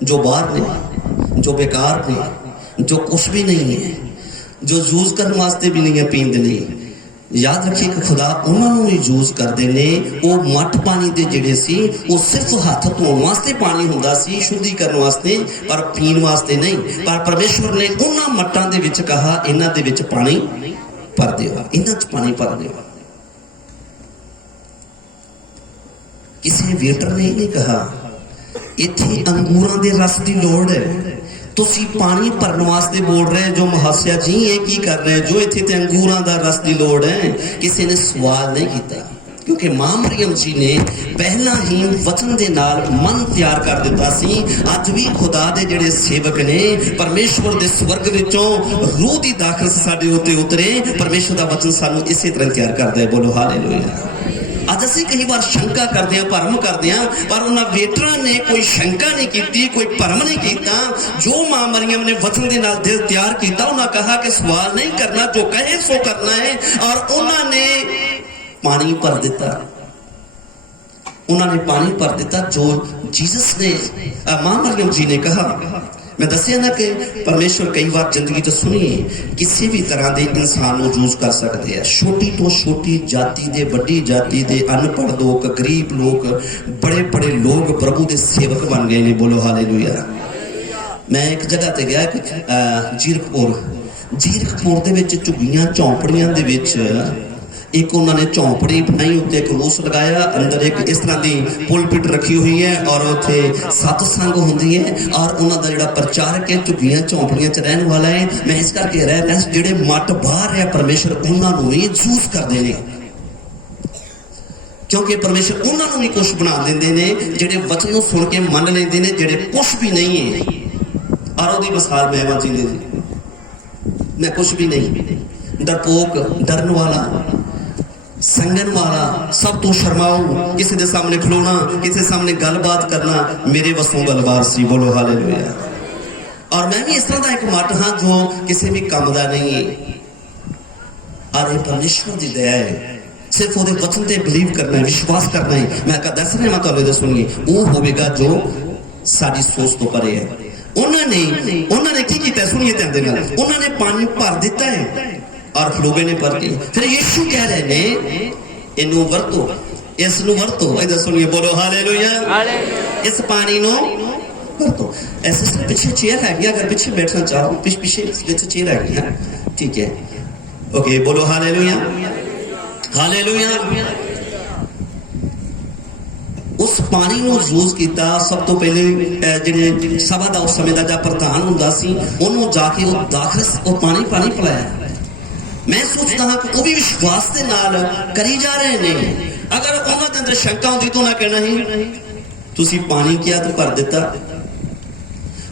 जो बाहर ने, जो बेकार ने, जो कुछ भी नहीं है, जो यूज करने वास्ते भी नहीं है, पींदे नहीं। याद रखिए कि खुदा उन्होंने भी यूज करते हैं। वो मठ पानी के जिहड़े सी वो सिर्फ हाथ धोने वास्ते पानी हुंदा सी, शुद्धि करने वास्ते, पर पीण वास्ते नहीं। पर परमेश्वर ने उन्होंने मट्टां दे विच कहा इन्हां दे विच पानी भर दिओ, इन्हां च पानी भर दिओ। किसी वेटर ने नहीं कहा इत्थे अंगूरां दे रस की लोड़ है, तुसी पानी भरन वास्ते बोल रहे जो महास्या जी ये की कर रहे जो इत्थे ते अंगूरां दा रस की लोड़ है। किसी ने सवाल नहीं किया, क्योंकि मां मरियम जी ने पहला ही वचन दे नाल मन तैयार कर दिता सी। अज भी खुदा दे जिहड़े सेवक ने परमेश्वर दे स्वर्ग विचों रूह दी दाखल साडे उत्ते उतरे, परमेश्वर दा वचन सानू इसे तरह तैयार करदा है। बोलो हालेलुया। अज असीं कई बार शंका करते हैं, भरम करते हैं, पर उन्होंने वेटरां ने कोई शंका नहीं की, कोई भरम नहीं किया। जो मां मरियम ने वचन के नाल दिल तैयार किया, उन्होंने कहा कि सवाल नहीं करना, जो कहे सो करना है। और उन्होंने पानी भर दिता, उन्होंने पानी भर दिता जो जीसस ने, मां मरियम जी ने कहा। मैं दसिया ना कि परमेश्वर कई बार जिंदगी तो सुनिए किसी भी तरह के इंसान को यूज कर सकते हैं। छोटी तो छोटी जाति दे, बड़ी जाति दे, अनपढ़ लोग, गरीब लोग, बड़े बड़े लोग प्रभु के सेवक बन गए ने। बोलो हालेलुया। मैं एक जगह ते गया जीरकपुर दे विच झुग्गियां झोंपड़ियां दे विच एक उन्होंने झोंपड़ी बनाई, उत्ते एक क्रूस लगाया, अंदर एक इस तरह की पुलपिट रखी हुई है और उत्थे सतसंग होंदी है। और उन्होंने जिहड़ा प्रचारक है झुग्गियां झोंपड़ियां च रहने वाला है। मैं इस करके रह रहा जिहड़े मट बाहर है परमेश्वर उन्होंने ही यूज करते हैं, क्योंकि परमेश्वर उन्होंने भी कुछ बना देंगे ने जिहड़े वचन को सुन के मन लेंदे ने, जिहड़े कुछ भी नहीं है। और उसकी मिसाल मैं जी ने, मैं कुछ भी नहीं, डरपोक, डरन वाला, संगन वाला, सब तो शर्माऊ, किसी के सामने खलोना, किसी सामने गलबात करना मेरे वसों गलबार सी। बोलो हालेलुया। और मैं भी इस तरह का एक मट हाँ जो किसी भी काम का नहीं है। अरे परमेश्वर की दया है, सिर्फ वो वचन से बिलीव करना है, विश्वास करना है। मैं दस रहा मैं तुहानू सुनिए, वो होगा जो साड़ी सोच तो परे है। उन्होंने की किया सुनिए ध्यान दे नाल, उन्होंने पानी भर दिता है और खलोगे ने भर के। फिर यीशु कह रहे ने इनू वरतो, इसनू वरतो, इधर सुनिए। बोलो हालेलुया। इस पानी नो वरतो। ऐसे पीछे चेयर है, अगर पीछे बैठना चाहो पीछे चेयर है, ठीक है, ओके। बोलो हालेलुया। हालेलुया। उस पानी को यूज किया। सब तो पहले जिहड़े सभा का उस समय का जो प्रधान हुंदा सी उन्होंने जाके वो दाखल वो पानी पिलाया। मैं सोचता हाँ कि वो भी विश्वास के नाल करी जा रहे हैं। अगर उन्होंने अंदर शंका होती तो उन्हें कहना ही तुसी पानी किया तो भर दिता।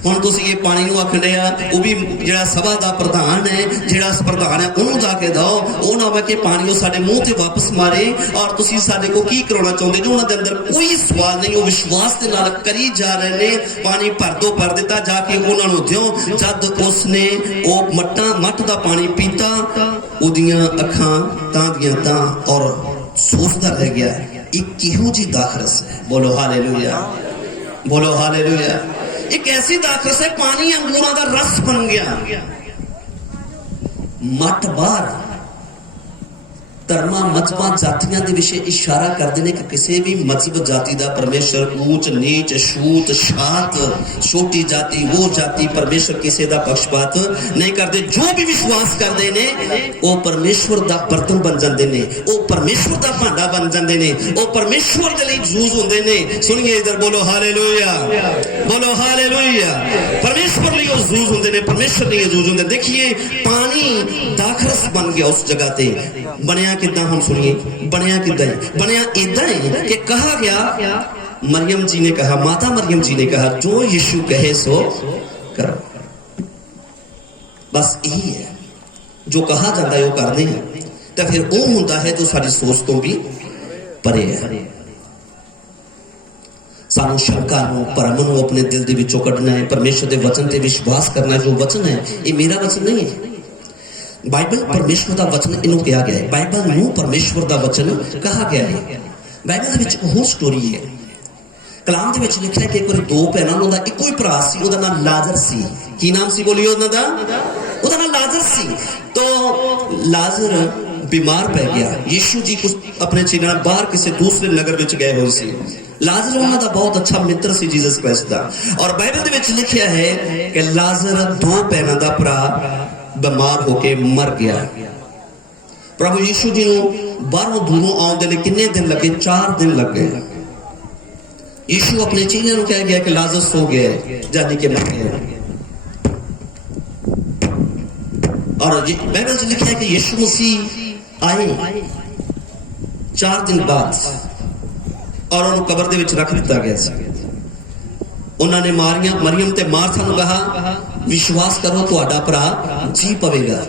हुण तुसी ये पानी को आख लिया, वो भी जिहड़ा सभा का प्रधान है, जिहड़ा प्रधान है उन्होंने जाके दो, वो ना हो कि पानी वो साडे मूँह से वापस मारे और तुसी साडे को की कराना चाहते जो। उन्होंने अंदर कोई सवाल नहीं, वो विश्वास के नाल करी जा रहे हैं। पानी भर दो, भर दिता, जाके उन्होंने दिओ। जद उसने वो मट का पानी पीता, उहदियां अखां तां दियां तां और सोचता रह गया एक किहो जी दाखरस है। बोलो हालेलुया। बोलो हालेलुया। एक ऐसी दाखरस है, पानी अंगूरां दा रस बन गया। मट बाहर धर्मा मजहबा जातियां दे विषय इशारा करते हैं कि किसी भी मजहब जाति का परमेश्वर ऊंच नीच छूत छात छोटी जाति वो जाति परमेश्वर किसी का पक्षपात नहीं करते। जो भी विश्वास करते हैं वो परमेश्वर का बर्तन बन जाते हैं, वो परमेश्वर का भांडा बन जाते हैं, वो परमेश्वर के लिए यूज होंगे ने। सुनिए इधर, बोलो हालेलुया। बोलो हालेलुया। परमेश्वर लिए यूज होंगे ने, परमेश्वर लिए यूज होंगे। देखिए पानी दाखरस बन गया उस जगह पे। बनया किदा, हम सुनिए बनया किदा है। बनया इदा है कि कहा गया, मरियम जी ने कहा, माता मरियम जी ने कहा जो यीशु कहे सो करो। बस यही है, जो कहा जाता है वो करते हैं। तो फिर वो होता है जो सारी सोच तो भी परे है। सानू शंका भरम अपने दिल के विचों कढ़ना है, परमेश्वर के वचन से विश्वास करना है। जो वचन है ये मेरा वचन नहीं है, बाइबल परमेश्वर का वचन इनू कहा गया है। बाइबल नू परमेश्वर का वचन कहा गया है। बाइबल में एक होर स्टोरी है कलाम दे विच लिखिਆ कि एक बार दो भैणां उन्हां दा इक्को ही भरा सी, उहदा नाम लाजर सी। की नाम सी बोलियो उहदा नाम लाजर सी। तो लाजर बीमार पै गया। यीशु जी कुछ अपने चेलियां नाल बाहर किसी दूसरे नगर विच गए हुए सी। लाजर उन्हां दा बहुत अच्छा मित्र सी जीसस क्राइस्ट दा। और बाइबल दे विच लिखिਆ है कि लाजर दो भैणां दा भरा बीमार होके मर गया। प्रभु यीशु जी नूं बाहरों दूरों आउण दे लई किन्ने दिन लगे? 4 दिन लग गए। यीशु अपने चेलियां नूं कह गया कि लाजर सो गया है, यानी कि मर गया। और बाइबल में लिखा है कि यीशु मसीह आए 4 दिन बाद और उन्होंने कबर दे विच रख दिता गया सी। उन्होंने मरियम ते मार्था नूं कहा विश्वास करो तुहाडा भरा जी पवेगा।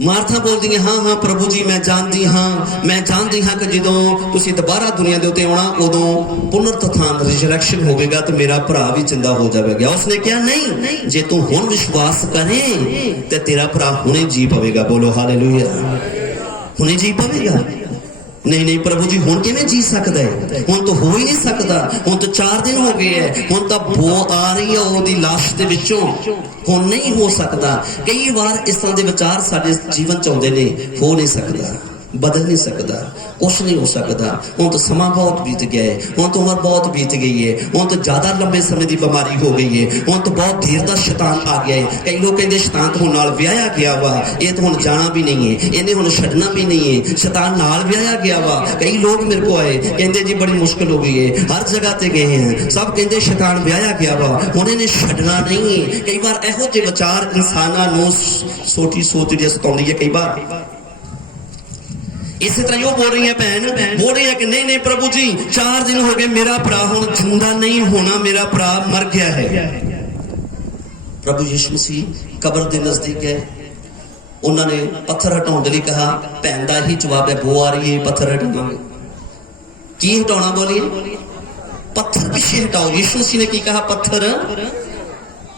मार्था बोलदी है हाँ हाँ प्रभु जी मैं जानती हाँ कि जदों तुसीं दोबारा दुनिया दे उत्ते आउणा उदों पुनरुत्थान रिजरैक्शन होवेगा तो मेरा भरा भी जिंदा हो जाएगा। उसने कहा नहीं, जे तू हुण विश्वास करें ते तेरा भरा हुणे जी पवेगा। बोलो हालेलुया, हुणे जी पवेगा। नहीं प्रभु जी हुण किवें जी सकदा है? हुण तो हो ही नहीं सकता। हुण तो 4 दिन हो गए है, हुण तो बो आ रही है ओदी लाश दे विचों, हुण नहीं हो सकता। कई बार इस तरह के विचार साडे जीवन च आउंदे ने, हो नहीं सकता, बदल नहीं सकता, कुछ नहीं हो सकता। हुण तो समा बहुत बीत गया है, हुण तो उम्र बहुत बीत गई है, हुण तो ज्यादा लंबे समय की बीमारी हो गई है, हुण तो बहुत देर का शैतान आ गया है। कई लोग कहते शैतान तो हुण नाल विआया गया वा, ये तो हुण जाना भी नहीं है, इन्हें हुण छड्डना भी नहीं है, शैतान नाल विआया गया वा। कई लोग मेरे को आए कहते जी बड़ी मुश्किल हो गई है, हर जगह ते गए हैं, सब कहते शैतान विआया गया वा, हुण इन्हें छड्डना नहीं है। कई बार इहो जिहे विचार इंसानां नूं सोची सोच जिह सताउंदी है। कई बार इसी तरह वो बोल रही है भैन, बोल रही है कि नहीं प्रभु जी 4 दिन हो गए, मेरा भरा हुण जिंदा नहीं होना, मेरा भरा मर गया है। प्रभु यीशु मसीह कबर के नजदीक है। उन्होंने पत्थर हटाने के लिए कहा। भैन का ही जवाब है बो आ रही है, पत्थर हटाओगे। की हटाना? बोलिए पत्थर पीछे हटाओ। यीशु मसीह ने की कहा? पत्थर।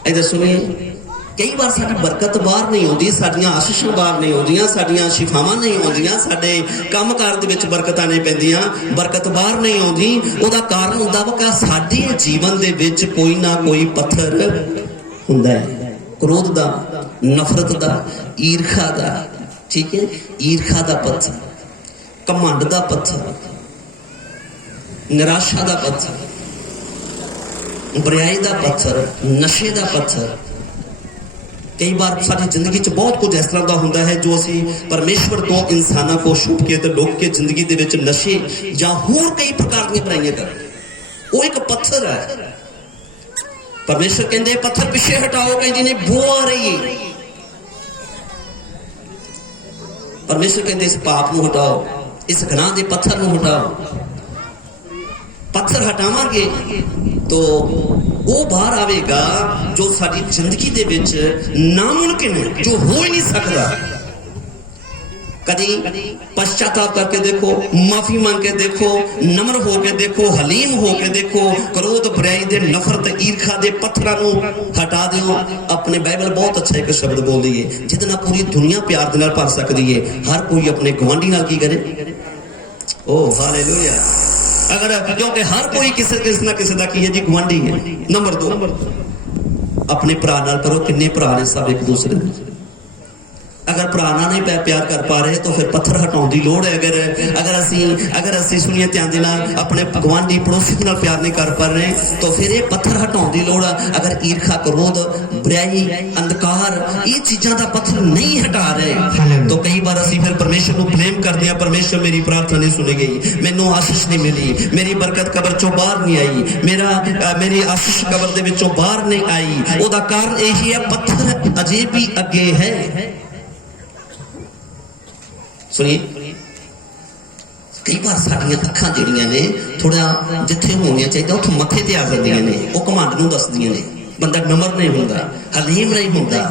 इधर सुनिए, कई बार साडी बरकत बाहर नहीं आती, साडियां आशीषां बाहर नहीं आउंदियां, साडियां शिफावां नहीं आउंदियां, साडे कामकार दे विच बरकतां नहीं पैंदियां, बरकत बाहर नहीं आउंदी। उहदा कारण हुंदा वा कि साडे जीवन दे विच कोई ना कोई पत्थर हुंदा है। क्रोध दा, नफरत दा, ईर्खा दा, ठीक है, ईर्खा दा पत्थर, घमंड दा पत्थर, निराशा दा पत्थर, बुराई दा पत्थर, नशे दा पत्थर। कई बार साडी जिंदगी च बहुत कुछ इस तरह का होंदा है जो असी परमेश्वर तो इंसानों को छुप के ते लुक के जिंदगी दे विच नशे जां होर कई प्रकार दी बुराइयां कर, वो एक पत्थर है। परमेश्वर कहंदे पत्थर पीछे हटाओ, कहंदे ने बो आ रही है। परमेश्वर कहंदे इस पाप नूं हटाओ, इस गुनाह दे पत्थर नूं हटाओ। पत्थर हटावांगे तो वो बाहर आवेगा जो साडी जिंदगी दे विच नामुमकिन है, जो हो ही नहीं सकता। कदी पश्चाताप करके देखो, माफी मांग के देखो, नम्र हो के देखो, हलीम हो के देखो, क्रोध बुराई दे नफरत ईर्खा दे पत्थरां नूं हटा दिओ। अपने बाइबल बहुत अच्छा एक शब्द बोलदी है, जितना पूरी दुनिया प्यार दे नाल भर सकदी है, हर कोई अपने गवांढी नाल की करे? ओ हालेलुया। अगर क्योंकि हर कोई किसी ना किसी का की है जी गवांढी है। नंबर 2 अपने भरा नाल करो, किन्ने भरा ने सब एक दूसरे। अगर भरा नहीं प्यार कर पा रहे तो फिर पत्थर हटाने की लोड़ है। अगर असी सुनिए ध्यान देना अपने गवांढी पड़ोसी नाल प्यार नहीं कर पा रहे तो फिर ये पत्थर हटाने की लोड़ है। अगर ईर्खा, क्रोध, बुराई, अंधकार ये चीज़ों का पत्थर नहीं हटा रहे तो कई बार असी फिर परमेश्वर को ब्लेम करते हैं, परमेश्वर मेरी प्रार्थना नहीं सुनी गई, मैनू आशीष नहीं मिली, मेरी बरकत कबर चों बाहर नहीं आई, मेरी आशीष कबर दे विचों बाहर नहीं आई। उसका कारण यही है पत्थर अजे भी अगे है। सुनिए, कई बार साडियां अखां जिहड़ियां ने थोड़ा जिथे होणियां चाहिए उत्थों मथे ते आ जांदियां ने, वो घमंड नूं दसदियां ने। बंदा नम्र नहीं हुंदा, हलीम नहीं हुंदा।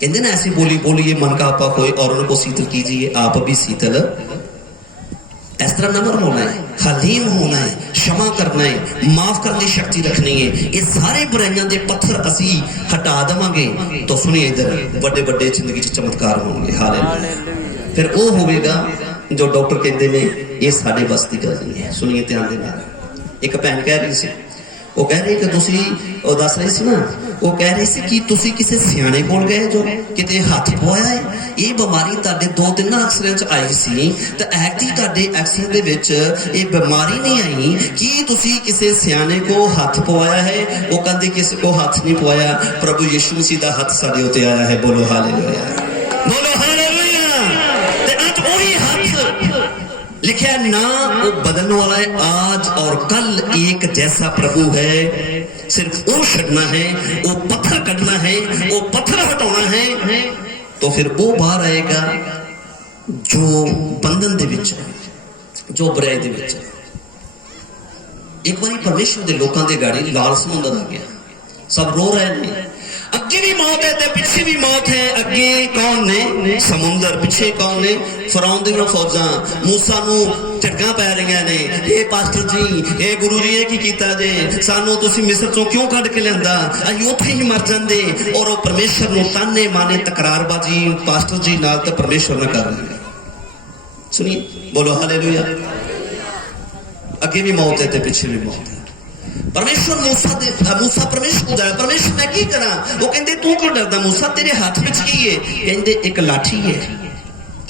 कहंदे ना ऐसी बोली बोलिए मन का आपा होए और उनको शीतल कीजिए आप भी शीतल। इस तरह नम्र होना है, हलीम होना है, क्षमा करना है, माफ करने की शक्ति रखनी है। ये सारे बुराइयां दे पत्थर असी हटा देवांगे तो सुनिए इधर बड़े बड़े जिंदगी च चमत्कार होंगे। हालेलुया। फिर वो होगा जो डॉक्टर कहते हैं ये साढ़े बस की गल नहीं है। सुनिए ध्यान देना, एक भैन कह रही सी, वो कह रही कि तुसी वो दस रही सी ना, वो कह रही सी कि तुसी किसी सियाणे कोल गए जो किते हथ पवाया है, ये बीमारी तुहाडे 2-3 अक्सरां च आई सी ते ऐकती तुहाडे अक्सर दे विच ये बीमारी नहीं आई कि तुसी किसी सियाणे को हथ पवाया है? वो कहंदे किसी को हथ नहीं पवाया, प्रभु यीशु मसीह दा हथ साडे उत्ते आया है। बोलो हालेलुया, बोलो हालेलुया। ते अज वही हथ लिखा ना, वो बदलने वाला है, आज और कल एक जैसा प्रभु है। सिर्फ वो छड़ना है, वो पत्थर कटना है, वो पत्थर हटाना है, तो फिर वो बाहर आएगा जो बंधन दे विच, जो बुराई दे विच। एक बार परमेश्वर के लोगों के गाड़ी लाल समुद्र आ गया, सब रो रहे हैं, अगे भी मौत है ते पिछे भी मौत है। अगे कौन ने? समुंदर। पिछे कौन ने? फरौन दी फौजां। मूसा नूं झटकां पै रही ने, ए पास्टर जी, ए गुरु जी, ये की कीता जे? सानू तुसीं मिस्र चों क्यों कढ के लिआंदा? असीं उत्थे ही मर जांदे। और वो परमेश्वर नूं ताने माने तकरारबाजी पास्टर जी नाल ते परमेश्वर नाल कर रहे। सुनिए, बोलो हालेलुया। अगे भी मौत है ते पिछे भी मौत है। परमेश्वर मूसा परमेश्वर को डरदा, परमेश्वर मैं की करा? वो कहंदे तू क्यों डरदा मूसा, तेरे हाथ विच की है? कहंदे एक लाठी है।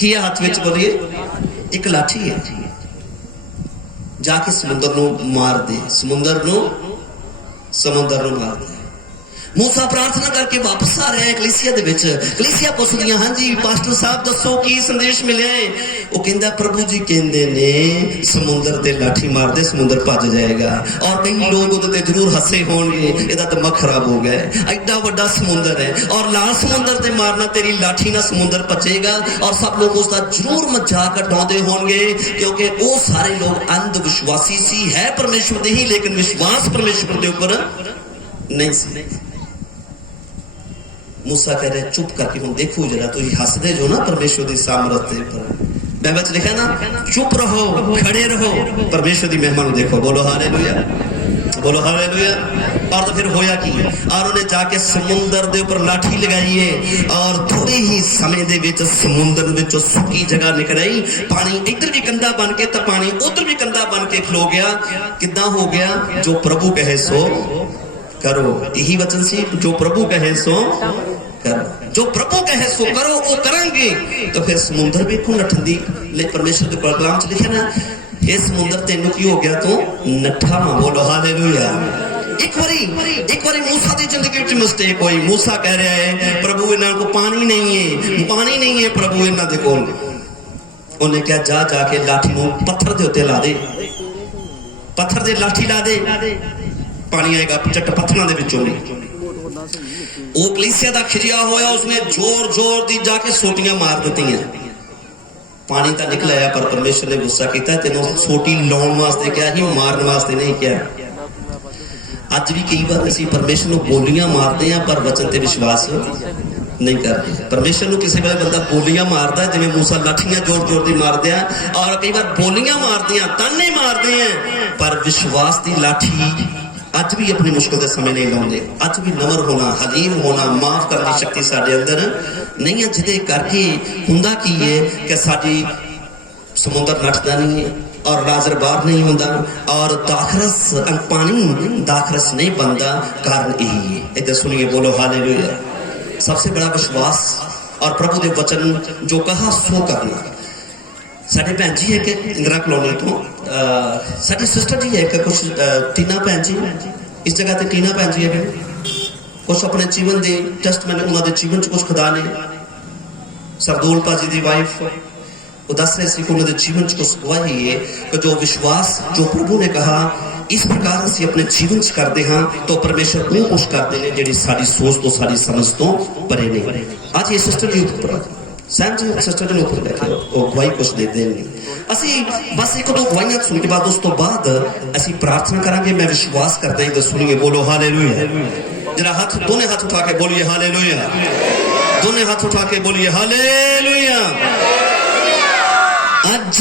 की है हाथ विच? बोलिए, एक लाठी है। जाके समुद्र नूं मार दे, समुद्र नूं मार दे। मूसा प्रार्थना करके वापस आ रहा है कलीसिया दे विच। कलीसिया पुछदियां, हां जी पास्टर साहब दसो की संदेश मिले? वो कहंदा प्रभु जी कहंदे ने समुद्र ते लाठी मार दे, समुद्र भज जाएगा। और कई लोग उहदे ते जरूर हसे होणगे, इहदा दिमाग खराब हो गया, एडा वड्डा समुद्र है और लाल समुद्र ते मारना, तेरी लाठी ना समुद्र भजेगा। और सब लोग उसका जरूर मजाक उड़ाते होंगे, क्योंकि वो सारे लोग अंधविश्वासी सी है परमेश्वर दे ही, लेकिन विश्वास परमेश्वर के ऊपर नहीं सी। मूसा कह रहे चुप करके हम देखो जरा, तुम हसदे जो ना परमेश्वर की सामर्थ्य पर। बाइबल च लिखा ना, चुप रहो, खड़े रहो, परमेश्वर की महिमा देखो। बोलो हालेलुया, बोलो हालेलुया। और तो फिर होया की, और उन्हें जाके समुद्र के ऊपर लाठी लगाई है और थोड़े ही समय दे विच समुद्र विचों सुकी जगह निकल आई। पानी इधर भी कंधा बन के तो पानी उधर भी कंधा बन के खलो गया। कितना हो गया? जो प्रभु कहे सो करो। यही वचन सी, जो प्रभु कहे सो करो, जो प्रभु कहे सो करो, वो करेंगे। तो फिर समुद्र भी क्यों नठंदी? ले परमेश्वर के कलाम च लिखा ना, ये समुद्र तेनू की हो गया तो नठा। बोलो हालेलुया। एक बारी मूसा की जिंदगी च मिस्टेक हुई। मूसा कह रहा है प्रभु इन्हां को पानी नहीं है, पानी नहीं है प्रभु इन्हां दे कोल। उन्हें क्या जाके लाठी नूं पत्थर दे उत्ते ला दे, पत्थर दे लाठी ला दे, पानी आएगा चट पत्थरों के विचों। वो कलीसिया का खिजिया होया, उसने जोर जोर दी जाके सोटियां मार दी। पानी तो निकल आया, पर परमेश्वर ने गुस्सा किया, तेन सोटी लाने वास्ते क्या ही, मारने वास्ते नहीं क्या। अज भी कई बार असीं परमेश्वर नूं बोलियां मारते हैं, पर वचन ते विश्वास नहीं करते। परमेश्वर नूं किसी वेले बंदा बोलियां मारदा है, जिवें मूसा लाठियां जोर जोर दी मारदे आ, और कई बार बोलियां मारदे आ, ताने मारदे हैं, पर विश्वास की लाठी अज भी अपनी मुश्किल के समय नहीं लाते। अज भी नम्र होना, हलीम होना, माफ करने की शक्ति साडे अंदर नहीं है, जिदे करके हुंदा की है कि साडी समुद्र नठदा नहीं है और राजर बाहर नहीं होता और दाखरस पानी दाखरस नहीं बनता। कारण यही है। इधर सुनिए, बोलो हालेलुया। सबसे बड़ा विश्वास और प्रभु के वचन जो कहा सो करना। साडे भैन जी है कि इंदिरा कलोनी तो साडी सिस्टर जी है कि कुछ टीना भैन जी इस जगह ते टीना भैन जी है कुछ अपने जीवन के टेस्ट मैंने उन्होंने जीवन च कुछ खुदा ने सरदूल भाजी की वाइफ वो दस रहे थे कि उन्होंने जीवन च कुछ गवाही है कि जो विश्वास जो प्रभु ने कहा इस प्रकार असीं अपने जीवन च करते हाँ तो परमेश्वर वो कुछ करते हैं जिहड़ी साडी सोच तो साडी समझ तो परे नहीं। आज ये सिस्टर जी उपर सैम जी सिस्टर जी उपर बैठे वो गवाही कुछ देते हैं। असीं बस एक दो गवाहियां सुन के बाद उस तो बाद असीं प्रार्थना करांगे। मैं विश्वास करता हूं, सुनिए, बोलो हालेलुया। जरा हाथ दोनों हाथ उठा के बोलिए हालेलुया, दोनों हाथ उठा के बोलिए हालेलुया। ਅੱਜ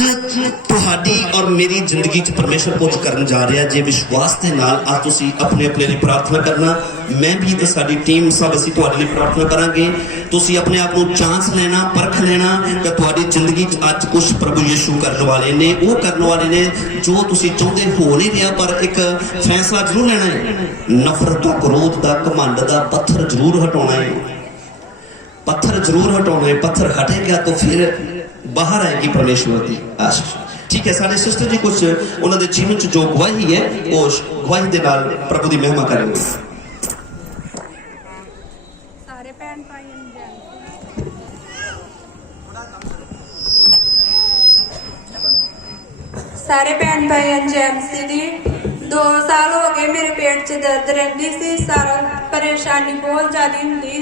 ਤੁਹਾਡੀ ਔਰ ਮੇਰੀ ਜ਼ਿੰਦਗੀ 'ਚ ਪਰਮੇਸ਼ਰ ਕੁਝ ਕਰਨ ਜਾ ਰਿਹਾ ਜੇ ਵਿਸ਼ਵਾਸ ਦੇ ਨਾਲ ਅੱਜ ਤੁਸੀਂ ਆਪਣੇ ਆਪਣੇ ਲਈ ਪ੍ਰਾਰਥਨਾ ਕਰਨਾ ਮੈਂ ਵੀ ਤੇ ਸਾਡੀ ਟੀਮ ਸਭ ਅਸੀਂ ਤੁਹਾਡੇ ਲਈ ਪ੍ਰਾਰਥਨਾ ਕਰਾਂਗੇ ਤੁਸੀਂ ਆਪਣੇ ਆਪ ਨੂੰ ਚਾਂਸ ਲੈਣਾ ਪਰਖ ਲੈਣਾ ਕਿ ਤੁਹਾਡੀ ਜ਼ਿੰਦਗੀ 'ਚ ਅੱਜ ਕੁਝ ਪ੍ਰਭੂ ਯਿਸੂ ਕਰਨ ਵਾਲੇ ਨੇ ਉਹ ਕਰਨ ਵਾਲੇ ਨੇ ਜੋ ਤੁਸੀਂ ਚਾਹੁੰਦੇ ਹੋ ਨਹੀਂ ਰਿਹਾ ਪਰ ਇੱਕ ਫੈਸਲਾ ਜ਼ਰੂਰ ਲੈਣਾ ਹੈ ਨਫ਼ਰਤ ਦਾ ਕ੍ਰੋਧ ਦਾ ਘਮੰਡ ਦਾ ਪੱਥਰ ਜ਼ਰੂਰ ਹਟਾਉਣਾ ਹੈ पत्थर जरूर हटाना है पत्थर हटेगा तो फिर बाहर आएगी परमेश्वर की आशीष ठीक है सारे सिस्टर जी कुछ उन्होंने जीवन च जो गवाही है वो गवाही दे नाल प्रभु की महिमा करेंगे सारे भैन भाई सारे भैन भाई एमसी दी 2 साल हो गए मेरे पेट च दर्द रहती सी सारा परेशानी बहुत ज्यादा हुंदी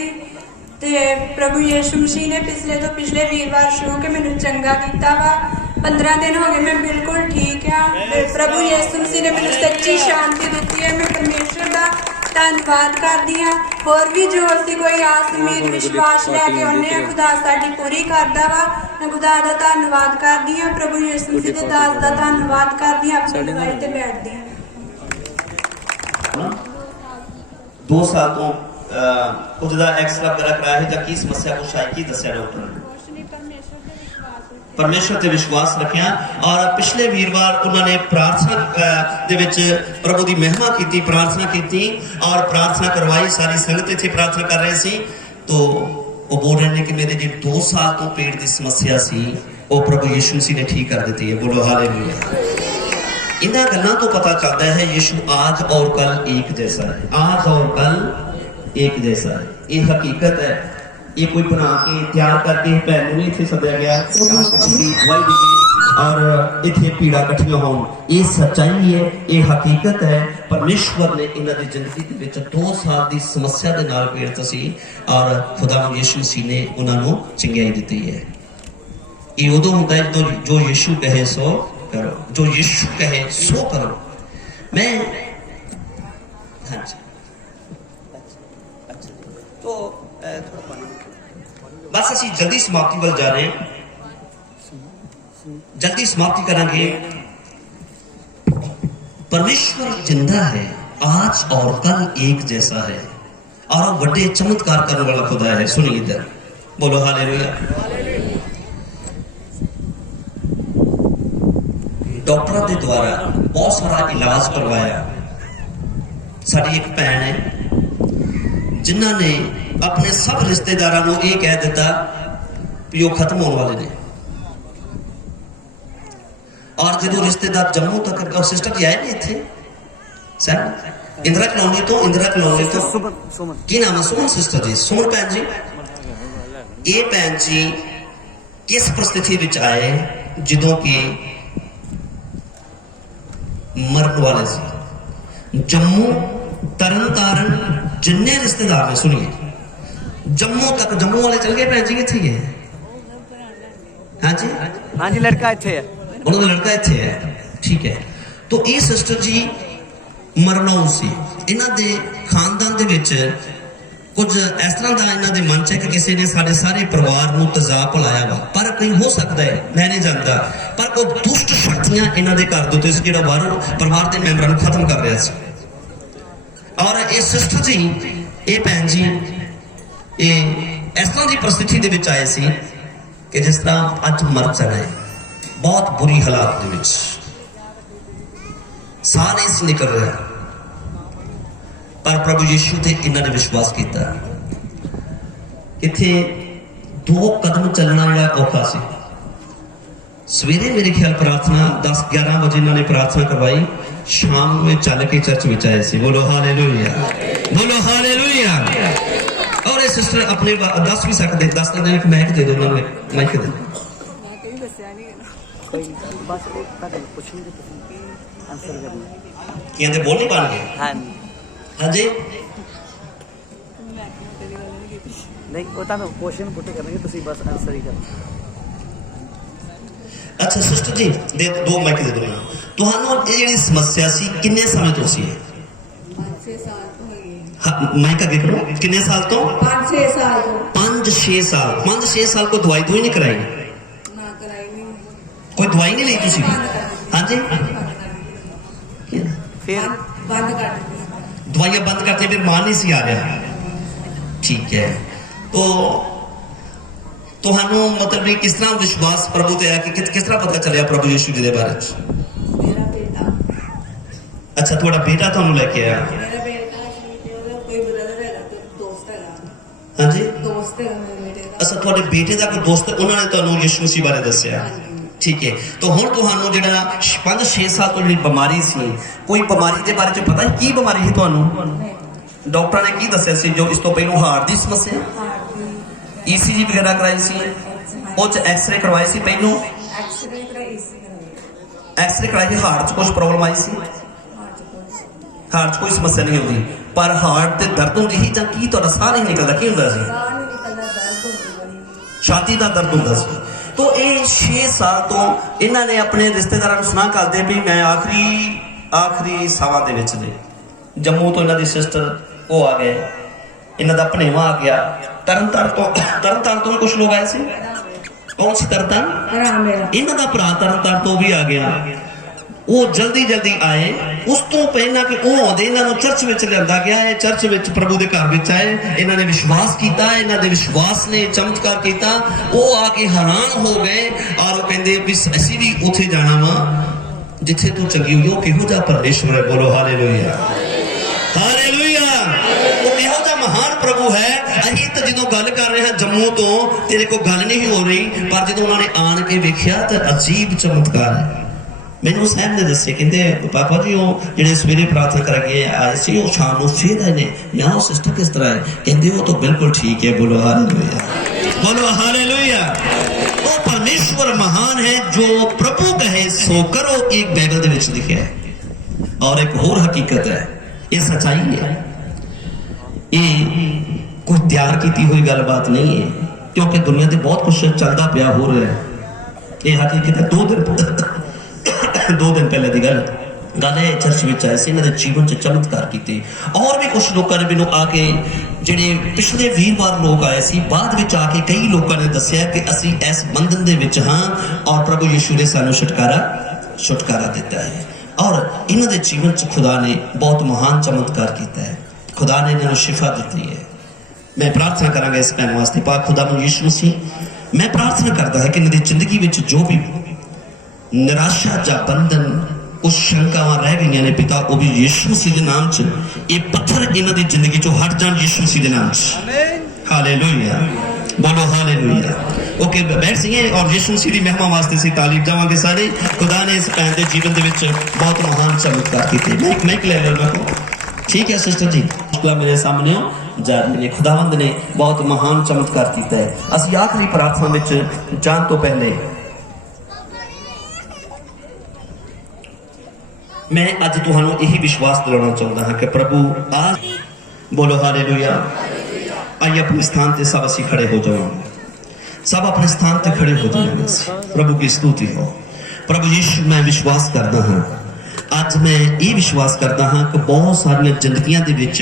ते प्रभु यीशु मसीह ने पिछले वीरवार छू के मैंने चंगा किया वा 15 दिन हो गए मैं बिल्कुल ठीक हाँ प्रभु यीशु मसीह ने मैंने सच्ची शांति दी है मैं परमेश्वर का धन्यवाद करती हाँ होर भी जो असी कोई आस उम्मीद विश्वास लैके आने खुदा साडी पूरी करता वा मैं खुदा का धन्यवाद करती हाँ प्रभु यीशु मसीह के दास का धन्यवाद करती हाँ अपनी गवाही ते बैठती हाँ 2 साल तो कुछ दा एक्सरा वगैरह कराया है ਜਾਂ ਕੀ ਸਮੱਸਿਆ ਕੁਛ ਆਈ ਕੀ ਦੱਸਿਆ ਡਾਕਟਰ ਨੇ परमेश्वर ते विश्वास रखिया और पिछले वीरवार उन्होंने प्रार्थना दे विच प्रभु की महिमा की प्रार्थना की और प्रार्थना करवाई सारी संगत इत्थे प्रार्थना कर रहे सी तो वो बोल रहे हैं कि मेरे जो 2 साल तो पेट की समस्या सी वो प्रभु यीशु मसीह ने ठीक कर दी है बोलो हालेलुया इन्हां गल्लां तो पता चलता है यीशु आज और कल एक जैसा है आज और कल एक जैसा है ये हकीकत है ये कोई बना के तैयार करके भैन नूं इत्थे सद्या गया और इत्थे पीड़ा इकट्ठियां होण ये सच्चाई है ये हकीकत है परमेश्वर ने इन्हां दी जिंदगी दे विच 2 साल दी समस्या दे नाल पीड़ित सी और खुदा यीशु मसीह ने उन्हां नूं चंगियाई दित्ती है ये उदों हुंदा है तो जो यीशु कहे सो करो जो यीशु कहे सो करो मैं हाँ जी तो बस असी जल्दी समाप्ति वाल जा रहे हैं जल्दी समाप्ति करेंगे परमेश्वर जिंदा है आज और कल एक जैसा है और बड़े चमत्कार करने वाला खुदा है सुनिए इधर बोलो हालेलुया डॉक्टर के द्वारा बहुत सारा इलाज करवाया साड़ी एक भैन है जिन्हों ने अपने सब रिश्तेदारों को यह कह दिता भी वो खत्म होने वाले ने और जो रिश्तेदार जम्मू तक सिस्टर जी आए ने इत्थे सर इंदिरा कॉलोनी तो की नाम है सुमन सिस्टर जी सुमन भैन जी ये भैन जी किस परिस्थिति विच आए जो कि मरन वाले से जम्मू तरन तारण जिन्ने रिश्तेदार ने सुनिए जम्मू तक जम्मू वाले चल गए भैन जी किथे है हाँ जी लड़का इत्थे है उन्होंने लड़का इत्थे है ठीक है तो ये सिस्टर जी मरनौ सी इन्हां दे खानदान दे विच कुछ इस तरह का इन्हां दे मन च कि किसी ने सारे सारे परिवार नूं तेजाब भुलाया वा पर कहीं हो सकता है मैं नहीं जानता पर कोई दुष्ट शक्तियां इन्हां दे घर दे उत्ते जिहड़ा बाहरों परिवार के मैंबरां नूं खत्म कर रहा सी और ये सिस्टर जी ये भैन जी ये इस तरह की परिस्थिति दे विच आए सी कि जिस तरह अज मर जाना है बहुत बुरी हालात दे विच साह नहीं सी निकल रहा पर प्रभु यीशु ते इन्हां ने विश्वास किया इत्थे 2 कदम चलना जिहड़ा औखा सी सवेरे मेरे ख्याल प्रार्थना 10-11 बजे इन्होंने प्रार्थना करवाई शाम में चल के चर्च में आए थे बोलो हालेलुया बोलो हालेलुया और ये सिस्टर अपने दस भी सकते 10 दिन एक माइक दे दो उन्होंने माइक दे कहते बोल नहीं पान गए हाँ जी नहीं वो तो क्वेश्चन पुट करेंगे तुसी बस आंसर ही करना अच्छा सिस्टर जी दे 2 माइक दे दो ਤੁਹਾਨੂੰ ਇਹ ਜਿਹੜੀ ਸਮੱਸਿਆ ਸੀ ਕਿੰਨੇ ਸਮੇਂ ਤੋਂ ਸੀ 5-6 ਸਾਲ ਤੋਂ ਹੋਈ ਹਾਂ ਮਾਈਕ ਅੱਗੇ ਕਰੋ ਕਿੰਨੇ ਸਾਲ ਤੋਂ 5-6 ਸਾਲ ਤੋਂ 5-6 साल 5-6 साल को दवाई तो ही नहीं कराई ना कराई नहीं कोई दवाई नहीं ली तुसी? हाँ जी, फिर दवाइयां बंद करते फिर मान नहीं सी आ रहा। ठीक है, तो ਤੁਹਾਨੂੰ मतलब भी किस तरह विश्वास प्रभु ते है कि किस तरह पता चलिया प्रभु यीशु जी दे बारे च? ਮੇਰਾ ਬੇਟਾ अच्छा, ਤੁਹਾਡਾ बेटा ਤੁਹਾਨੂੰ लेके आया? ਮੇਰਾ ਬੇਟਾ ਕੋਈ ਬ੍ਰਦਰ ਹੈਗਾ ਤੇ ਦੋਸਤ ਹੈਗਾ। हाँ जी, ਦੋਸਤ ਹੈਗਾ ਮੇਰੇ ਬੇਟੇ ਦਾ। अच्छा, ਤੁਹਾਡੇ बेटे ਦਾ ਕੋਈ ਦੋਸਤ ਉਹਨਾਂ ਨੇ ਤੁਹਾਨੂੰ ਯਿਸੂ ਮਸੀਹ ਬਾਰੇ ਦੱਸਿਆ? ठीक है, तो ਹੁਣ ਤੁਹਾਨੂੰ ਜਿਹੜਾ 5-6 ਸਾਲ ਤੋਂ ਜਿਹੜੀ ਬਿਮਾਰੀ ਸੀ, ਕੋਈ ਬਿਮਾਰੀ ਦੇ ਬਾਰੇ ਚ ਪਤਾ ਹੈ ਕੀ ਬਿਮਾਰੀ ਸੀ ਤੁਹਾਨੂੰ? ਡਾਕਟਰਾਂ ਨੇ ਕੀ ਦੱਸਿਆ ਸੀ? ਜੋ ਇਸ ਤੋਂ ਪਹਿਲਾਂ ਹਾਰਟ ਦੀ ਸਮੱਸਿਆ, ECG ਵਗੈਰਾ ਕਰਾਈ ਸੀ, ਉਹ ਚ ਐਕਸ-ਰੇ ਕਰਵਾਏ ਸੀ ਪਹਿਲੋਂ? ਐਕਸੀਡੈਂਟ ਕਰਾਈ ਸੀ। ਐਕਸ-ਰੇ ਕਰਾਈ, ਹਾਰਟ 'ਚ ਕੁਝ ਪ੍ਰੋਬਲਮ ਆਈ ਸੀ? ਹਾਰਟ 'ਚ ਕੋਈ ਸਮੱਸਿਆ ਨਹੀਂ ਹੁੰਦੀ, ਪਰ ਹਾਰਟ ਤੇ ਦਰਦ ਹੁੰਦੀ ਸੀ ਜਾਂ ਕੀ ਤੁਹਾਡਾ ਸਾਹ ਨਹੀਂ ਨਿਕਲਦਾ, ਕੀ ਹੁੰਦਾ ਸੀ? ਸਾਹ ਨਹੀਂ ਨਿਕਲਦਾ, ਦਰਦ ਹੁੰਦੀ ਬੜੀ। ਛਾਤੀ ਦਾ ਦਰਦ ਹੁੰਦਾ ਸੀ। तो ਇਹ 6 ਸਾਲ ਤੋਂ ਇਹਨਾਂ ਨੇ ਆਪਣੇ ਰਿਸ਼ਤੇਦਾਰਾਂ ਨੂੰ ਸੁਣਾ ਕਰਦੇ ਵੀ ਮੈਂ ਆਖਰੀ ਸਾਵਾਂ ਦੇ ਵਿੱਚ ਨੇ। ਜੰਮੂ ਤੋਂ ਇਹਨਾਂ ਦੀ ਸਿਸਟਰ ਉਹ ਆ ਗਏ, ਇਹਨਾਂ ਦਾ ਭਣੇਵਾ ਆ ਗਿਆ, ਤਰਨਤਾਰਨ ਤੋਂ ਕੁਝ ਲੋਕ ਆਏ ਸੀ। ਕੌਣ ਸੀ? ਤਰਨਤਾਰਨ, ਇਹਨਾਂ ਦਾ ਭਰਾ ਤਰਨਤਾਰਨ ਤੋਂ ਵੀ ਆ ਗਿਆ। ਉਹ ਜਲਦੀ ਆਏ। ਉਸ ਤੋਂ ਪਹਿਲਾਂ ਕਿ ਉਹ ਆਉਂਦੇ ਇਹਨਾਂ ਨੂੰ ਚਰਚ ਵਿੱਚ ਲਿਆਂਦਾ ਗਿਆ। ਇਹ ਚਰਚ ਵਿੱਚ ਪ੍ਰਭੂ ਦੇ ਘਰ ਵਿੱਚ ਆਏ, ਇਹਨਾਂ ਨੇ ਵਿਸ਼ਵਾਸ ਕੀਤਾ, ਇਹਨਾਂ ਦੇ ਵਿਸ਼ਵਾਸ ਨੇ ਚਮਤਕਾਰ ਕੀਤਾ। ਉਹ ਆ ਕੇ ਹੈਰਾਨ ਹੋ ਗਏ ਔਰ ਉਹ ਕਹਿੰਦੇ ਵੀ ਅਸੀਂ ਵੀ ਉੱਥੇ ਜਾਣਾ ਵਾ ਜਿੱਥੇ ਤੂੰ ਚੰਗੀ ਹੋਈ। ਉਹ ਕਿਹੋ ਜਿਹਾ ਪਰਮੇਸ਼ਵਰ ਹੈ? ਬੋਲੋ ਹਾਲੇਲੂਇਆ, ਹਾਲੇਲੂਇਆ। ਉਹ ਕਿਹੋ ਜਿਹਾ ਮਹਾਨ ਪ੍ਰਭੂ ਹੈ। ਅਸੀਂ ਤਾਂ ਜਦੋਂ ਗੱਲ ਕਰ ਰਹੇ ਹਾਂ ਜੰਮੂ ਤੋਂ, ਤੇਰੇ ਕੋਲ ਗੱਲ ਨਹੀਂ ਹੋ ਰਹੀ, ਪਰ ਜਦੋਂ ਉਹਨਾਂ ਨੇ ਆਣ ਕੇ ਵੇਖਿਆ ਤਾਂ ਅਜੀਬ ਚਮਤਕਾਰ ਹੈ। ਮੈਨੂੰ ਸਾਹਿਬ ਨੇ ਦੱਸਿਆ, ਕਹਿੰਦੇ ਪਾਪਾ ਜੀ ਉਹ ਜਿਹੜੇ ਸਵੇਰੇ ਪ੍ਰਾਰਥਨਾ ਕਰਕੇ ਆਏ ਸੀ ਉਹ ਸ਼ਾਮ ਨੂੰ ਫੇਰ ਆਏ ਨੇ। ਯਾਰ ਉਹ ਸਿਸਟਰ ਕਿਸ ਤਰ੍ਹਾਂ ਹੈ? ਕਹਿੰਦੇ ਉਹ ਤਾਂ ਬਿਲਕੁਲ ਠੀਕ ਹੈ। ਬੋਲੋ ਹਾਲੇਲੂਇਆ, ਬੋਲੋ ਹਾਲੇਲੂਇਆ। ਉਹ ਪਰਮੇਸ਼ਵਰ ਮਹਾਨ ਹੈ, ਜੋ ਪ੍ਰਭੂ ਕਹੇ ਸੋ ਕਰੋ, ਇੱਕ ਬਾਈਬਲ ਦੇ ਵਿੱਚ ਲਿਖਿਆ ਹੈ। ਔਰ ਇੱਕ ਹੋਰ ਹਕੀਕਤ ਹੈ, ਇਹ ਸੱਚਾਈ ਹੈ, ਇਹ ਕੋਈ ਤਿਆਰ ਕੀਤੀ ਹੋਈ ਗੱਲਬਾਤ ਨਹੀਂ ਹੈ, ਕਿਉਂਕਿ ਦੁਨੀਆ ਤੇ ਬਹੁਤ ਕੁਝ ਚੱਲਦਾ ਪਿਆ ਹੋ ਰਿਹਾ ਹੈ। ਇਹ ਹਕੀਕਤ ਹੈ। 2 ਦਿਨ ਪਹਿਲੇ ਦੀ ਗੱਲ ਹੈ। ਚਰਚ ਵਿੱਚ ਆਏ ਸੀ, ਇਹਨਾਂ ਦੇ ਜੀਵਨ 'ਚ ਚਮਤਕਾਰ ਕੀਤੇ। ਔਰ ਵੀ ਕੁਝ ਲੋਕਾਂ ਨੇ ਮੈਨੂੰ ਆ ਕੇ, ਜਿਹੜੇ ਪਿਛਲੇ ਵੀਰਵਾਰ ਲੋਕ ਆਏ ਸੀ, ਬਾਅਦ ਵਿੱਚ ਆ ਕੇ ਕਈ ਲੋਕਾਂ ਨੇ ਦੱਸਿਆ ਕਿ ਅਸੀਂ ਇਸ ਬੰਧਨ ਦੇ ਵਿੱਚ ਹਾਂ ਔਰ ਪ੍ਰਭੂ ਯਿਸੂ ਨੇ ਸਾਨੂੰ ਛੁਟਕਾਰਾ ਦਿੱਤਾ ਹੈ। ਔਰ ਇਹਨਾਂ ਦੇ ਜੀਵਨ 'ਚ ਖੁਦਾ ਨੇ ਬਹੁਤ ਮਹਾਨ ਚਮਤਕਾਰ ਕੀਤਾ ਹੈ। ਖੁਦਾ ਨੇ ਇਹਨਾਂ ਨੂੰ ਸ਼ਿਫਾ ਦਿੱਤੀ ਹੈ। ਮੈਂ ਪ੍ਰਾਰਥਨਾ ਕਰਾਂਗਾ ਇਸ ਭੈਣ ਵਾਸਤੇ। ਪਾਕ ਖੁਦਾਵੰਦ ਯਿਸੂ ਮਸੀਹ, ਮੈਂ ਪ੍ਰਾਰਥਨਾ ਕਰਦਾ ਹਾਂ ਕਿ ਇਹਨਾਂ ਦੀ ਜ਼ਿੰਦਗੀ ਵਿੱਚ ਜੋ ਵੀ ਨਿਰਾਸ਼ਾ ਜਾਂ ਬੰਧਨ, ਕੁਛ ਸ਼ੰਕਾਵਾਂ ਰਹਿ ਗਈਆਂ ਨੇ ਪਿਤਾ, ਉਹ ਵੀ ਯਿਸੂ ਮਸੀਹ ਦੇ ਨਾਮ 'ਚ ਇਹ ਪੱਥਰ ਇਹਨਾਂ ਦੀ ਜ਼ਿੰਦਗੀ 'ਚੋਂ ਹਟ ਜਾਣ, ਯਿਸੂ ਮਸੀਹ ਦੇ ਨਾਮ 'ਚ। ਹਾਲੇਲੂਇਆ, ਬੋਲੋ ਹਾਲੇਲੂਇਆ। ओके, बैठ सके और यीशु मसीह की महिमा वास्ते से तालीम जावांगे सारे। खुदा ने इस भैन के जीवन के विच बहुत महान चमत्कार किए। मैं ले लो ठीक है सिस्टर जी, मेरे सामने जा रहे हैं। खुदावंद ने बहुत महान चमत्कार किया है। असीं आखिरी प्रार्थना विच जान तो पहले मैं अज तुहानू यही विश्वास दिलाना चाहता हाँ कि प्रभु आ बोलो हालेलुया। आइए अपने स्थान से सब असीं खड़े हो जाओगे, सब अपने स्थान पर खड़े हो जाएंगे। प्रभु की स्तुति हो। प्रभु यीशु मैं विश्वास करता हाँ, अज मैं ये विश्वास करता हाँ कि बहुत सारिया जिंदगियां दे विच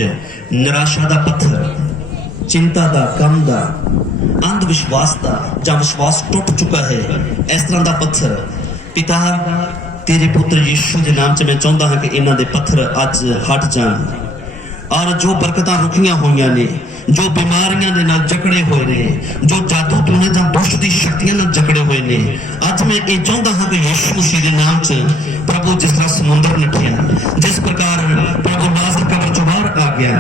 निराशा दा पत्थर, चिंता दा, गम दा, अंध विश्वास दा जां विश्वास टुट चुका है, इस तरह दा पत्थर पिता तेरे पुत्र यीशु के नाम च मैं चाहता हाँ कि इन्हां दे पत्थर अज हट जान और जो बरकतां रुकियां हुई ने, जो बीमारियां दे नाल जकड़े हुए ने, जो जादू टोने जां दुष्ट दी शक्तियां नाल जकड़े हुए ने, अज मैं ये चाहता हाँ कि यीशु मसीह के नाम च प्रभु जिस तरह समुद्र नठिया, जिस प्रकार प्रभु नाज़र कब्र चों बाहर आ गया,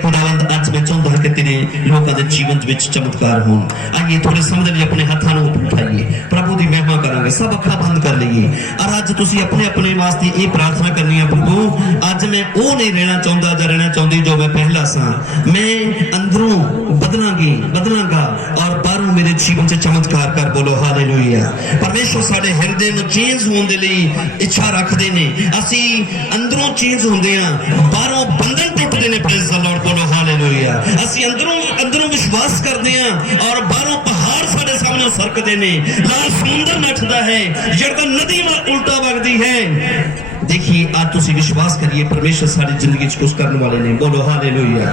खुदावंद अज मैं चाहता हाँ कि तेरे लोगों के जीवन विच चमत्कार हो। आइए थोड़े समझ लिए अपने हाथों को उठाइए, प्रभु की महिमा करांगे, सब अखा बंद कर लीए और अज तुसीं अपने अपने वास्ते ये प्रार्थना करनी है, प्रभु अज मैं वो नहीं रहना चाहता या रहना चाहती जो मैं पहला सा, मैं अंदरों बदलांगा और बाहरों मेरे जीवन से चमत्कार कर। बोलो हालेलुया। परमेश्वर साडे हृदय में चेंज होने के लिए इच्छा रखते हैं, असी अंदरों चेंज होंदे हां, बाहरों बंधन टुटदे ने। Praise the Lord. बोलो हालेलुया। असी अंदरों विश्वास करते हैं और बाहरों पहाड़ साडे सामने पहाड़ियां सरकते ने, लाल समुंदर नठदा है, यरदन नदी उल्टा वगदी है। देखिए आज तुसी विश्वास करिए परमेश्वर सारी जिंदगी च कुछ करने वाले ने। बोलो हालेलुया।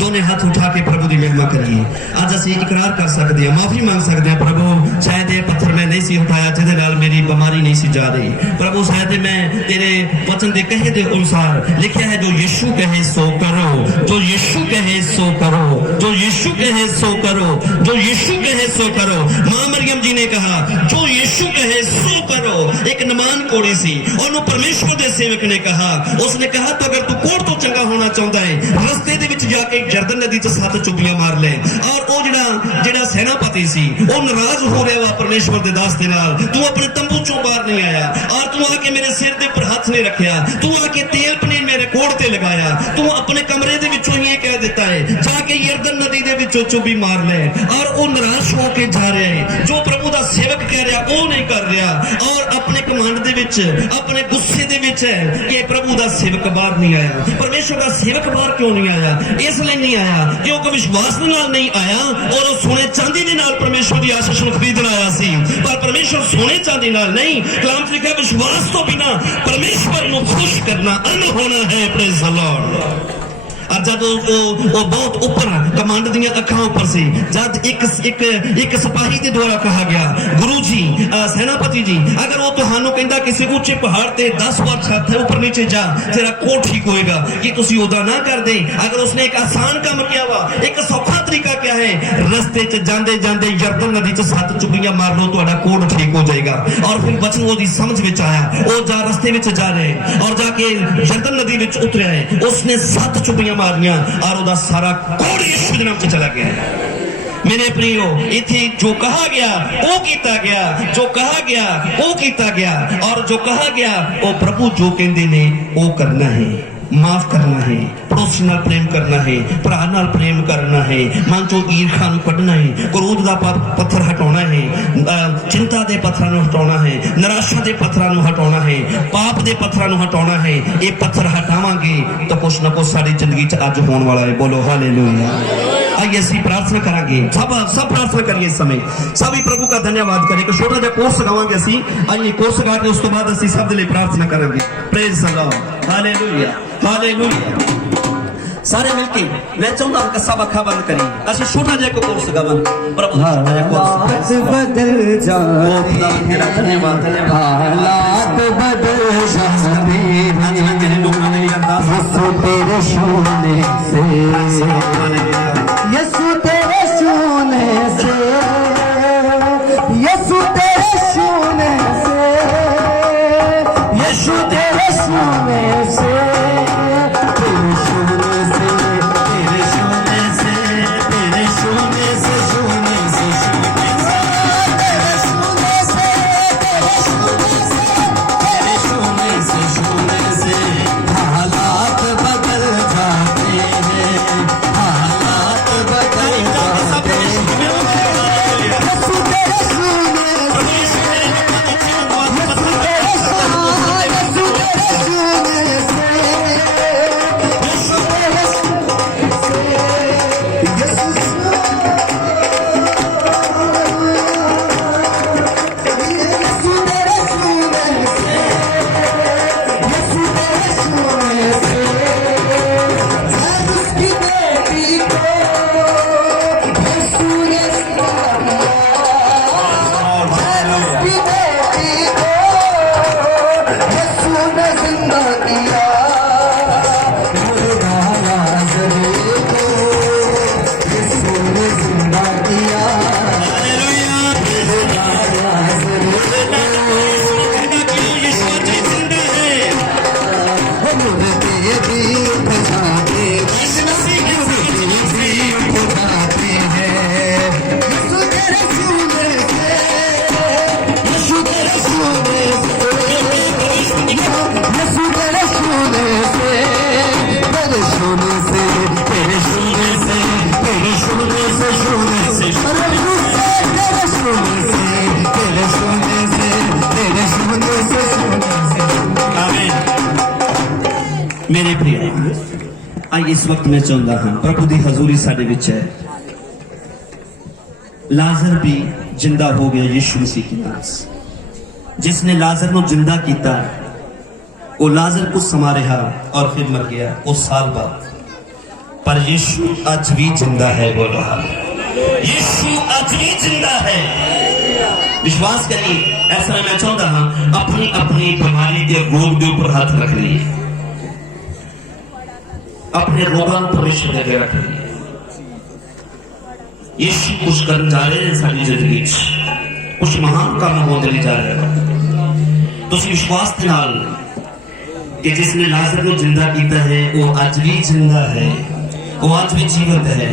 दोनों हाथ उठा के प्रभु की महिमा करिए। आज असीं इकरार कर सकते हैं, माफी मांग सकते हैं, प्रभु शायद ये पत्थर मैं नहीं सी उठाया जिहदे नाल मेरी बीमारी नहीं सी जा रही, प्रभु शायद मैं तेरे वचन दे कहे दे अनुसार लिखा है जो यीशु कहे सो करो, जो यीशु कहे सो करो, जो यीशु कहे सो करो, जो यीशु कहे सो करो। मां मरियम जी ने कहा जो यीशु कहे सो करो। एक नमान कोड़ी सी, ओनू परमेश्वर दे सेवक ने कहा, उसने कहा तो अगर तू कोड़ तो चंगा होना चाहता है रस्ते दे विच जाके यरदन नदी च 7 चुगलियां मार ले। और वो जेड़ा सेनापति सी वो नाराज हो रहा वा परमेश्वर दे दास दे नाल। तू अपने तंबू चों बाहर नहीं आया और तू आके मेरे सिर दे ऊपर हाथ नहीं रखिया, तू आके तेल पनीर मेरे कोड़ ते लगाया, तू अपने कमरे दे विचों ही कह देता है जाके यरदन नदी दे विचों चुबी मार ले। और वो नाराज हो के जा रहा है, जो प्रभु दा सेवक कह रहा वो नहीं कर रहा और अपने कमांड दे विच अपने गुस्से दे विच है कि प्रभु दा सेवक बाहर नहीं आया। परमेश्वर दा सेवक बाहर क्यों नहीं आया? इसलिए नहीं आया क्योंकि विश्वास दे नाल नहीं आया और वो सोने चांदी दे नाल परमेश्वर दी आशीष नूं खरीदण आया सी। पर परमेश्वर सोने चांदी नाल नहीं, कलाम च लिखा विश्वास तो बिना परमेश्वर नूं खुश करना अनहोना है। Praise the Lord. और जब वो बहुत ऊपर कमांड दियां अखां ऊपर से जब एक सिपाही के द्वारा कहा गया गुरु जी सेनापति जी अगर वो तुहानू कहंदा किसी ऊंचे पहाड़ ते 10 बार छत ऊपर नीचे जा तेरा कोट ठीक होएगा कि तुसी ओदा ना कर दे। अगर उसने एक आसान काम किया वा, एक सौखा तरीका क्या है, रस्ते च जांदे जांदे यरदन नदी च 7 चुगलियां मार लो तुहाडा कोट ठीक हो जाएगा। और फिर वचन वो दी समझ विच आया, वो जा रस्ते विच जा रहे और जाके यरदन नदी विच उतरिया है, उसने 7 चुगलियां मारियां और उदा सारा कोड़ यीशु दे नाम च चला गया। मेरे प्रियो इथे जो कहा गया वो कीता गया, जो कहा गया वो कीता गया और जो कहा गया वो प्रभु जो कहंदे ने वो करना है। माफ करना है, पड़ोसी नाल प्रेम करना है, भरा नाल प्रेम करना है, मन चो ईर्खा नूं कढना है, क्रोध दा पत्थर हटाना है, चिंता दे पत्थरां नूं हटाना है, निराशा दे पत्थरां नूं हटाना है, पाप दे पत्थरां नूं हटाना है। ये पत्थर हटावांगे तो कुछ ना कुछ साडी जिंदगी च अज होने वाला है। बोलो हालेलुया। आइए असीं प्रार्थना करांगे, सब प्रार्थना करिए इस समय, सभी प्रभु का धन्यवाद करें। एक छोटा जिहा कोर्स गावांगे असीं, आइए कोर्स गा के उस तो बाद असीं सब दे लई प्रार्थना करांगे। Praise the Lord. Hallelujah hallelujah. सारे मिलके मैं चाहूंगा कि सब अखा बंद करिए, असीं छोटा जिहा कोर्स गावांगे। प्रभु दा छोटा जिहा कोर्स बदल जाते हैं, धन्यवाद हालात बदल जाते यीशु तेरे छूने से, यीशु तेरे छूने से, यीशु तेरे छूने से, यीशु तेरे छूने से, तेरे छूने से, तेरे छूने से, तेरे छूने से, छूने से, तेरे छूने से, तेरे छूने से, तेरे छूने से, छूने से हालात बदल जाते हैं, हालात बदल जाते हैं। यीशु तेरे छूने से, यीशु तेरे छूने मेरे प्रिय आइए इस वक्त मैं चाहता हाँ प्रभु की हजूरी साडे विच है। लाजर भी जिंदा हो गया यीशु मसीह के नाम से। जिसने लाजर को जिंदा किया वो लाजर को समा रहा और फिर मर गया उस साल बाद, पर यीशु आज भी जिंदा है। बोलो यीशु आज भी जिंदा है। विश्वास करिए। ऐसा मैं चाहता हाँ अपनी अपनी बीमारी के रोग के ऊपर हाथ रख लीजिए, अपने रोगों पर परमेश्वर के रख लीजिए। यीशु कुछ करने जा रहे हैं सारी जिंदगी कुछ महान काम होने जा रहे हैं। तो विश्वास के नाल कि जिसने लाजर को जिंदा किया है वो आज भी जिंदा है, वो आज भी जीवित है।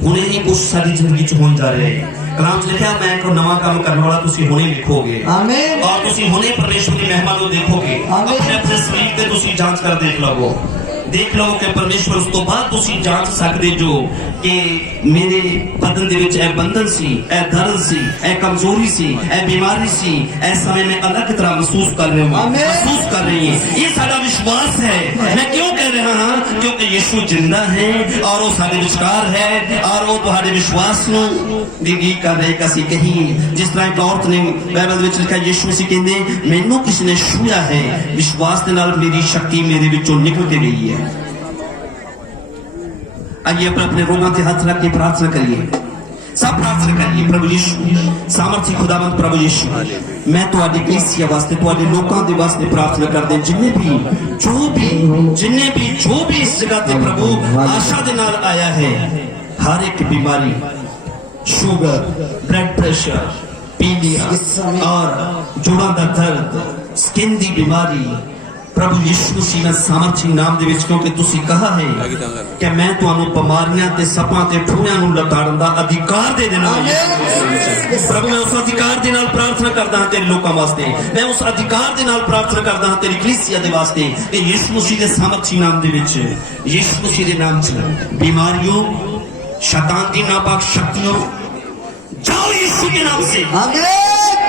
उन्हें ही कुछ सारी जिंदगी च होने जा रहे हैं। कलाम लिखा मैं एक नवा काम करने वाला तुसी हुणे लिखोगे और तुसी हुणे परमेश्वर की महिमा को देखोगे। अपने अपने शरीर ते तुसी जांच कर देख लो कि परमेश्वर उस तो बाद तुसी जांच सकते जो कि मेरे बदन दे विच ए बंधन सी, ए दर्द सी, ए कमजोरी सी, ए बीमारी सी, ए समय में अलग तरह महसूस कर रहे हो, महसूस कर रही है। ये सारा विश्वास है। मैं क्यों कह रहा हूं? क्योंकि यीशु जिंदा है और वो सारे विचार है और वो तुम्हारे विश्वास नु दिगी कर रहे कसी कहीं। जिस तरह एक औरत ने बाइबल विच लिखा यीशु मसीह कहंदे मैनू किसी ने छूया है, विश्वास के नाल मेरी शक्ति मेरे विचों निकल के गई है। आइए अपने अपने रोगों के हाथ रख के प्रार्थना करिए, सब प्रार्थना करिए। प्रभु यीशु सामर्थी खुदावंत प्रभु यीशु मैं तुहाडी कलीसिया वास्ते तुहाडे लोकां दे वास्ते प्रार्थना करदे जिन्ने भी जो भी इस जगह ते प्रभु आशा दे नाल आया है, हर एक बीमारी शुगर ब्लड प्रेशर पीलिया और जोड़ों का दर्द स्किन की बीमारी प्रभु यीशु मसीह ने सामर्थी नाम दे विच क्योंकि तुसी कहा है कि मैं तुहानू बीमारियां ते सपां ते ठूहियां नू लताड़न दा अधिकार दे देना। प्रभु मैं उस अधिकार दे नाल प्रार्थना करदा हां तेरे लोकां वास्ते, मैं उस अधिकार दे नाल प्रार्थना करदा हां तेरी कलीसिया दे वास्ते कि यीशु मसीह दे सामर्थी नाम दे विच यीशु मसीह दे नाम च बीमारियों शैतान की नापाक शक्तियों जाओ यीशु के नाम से।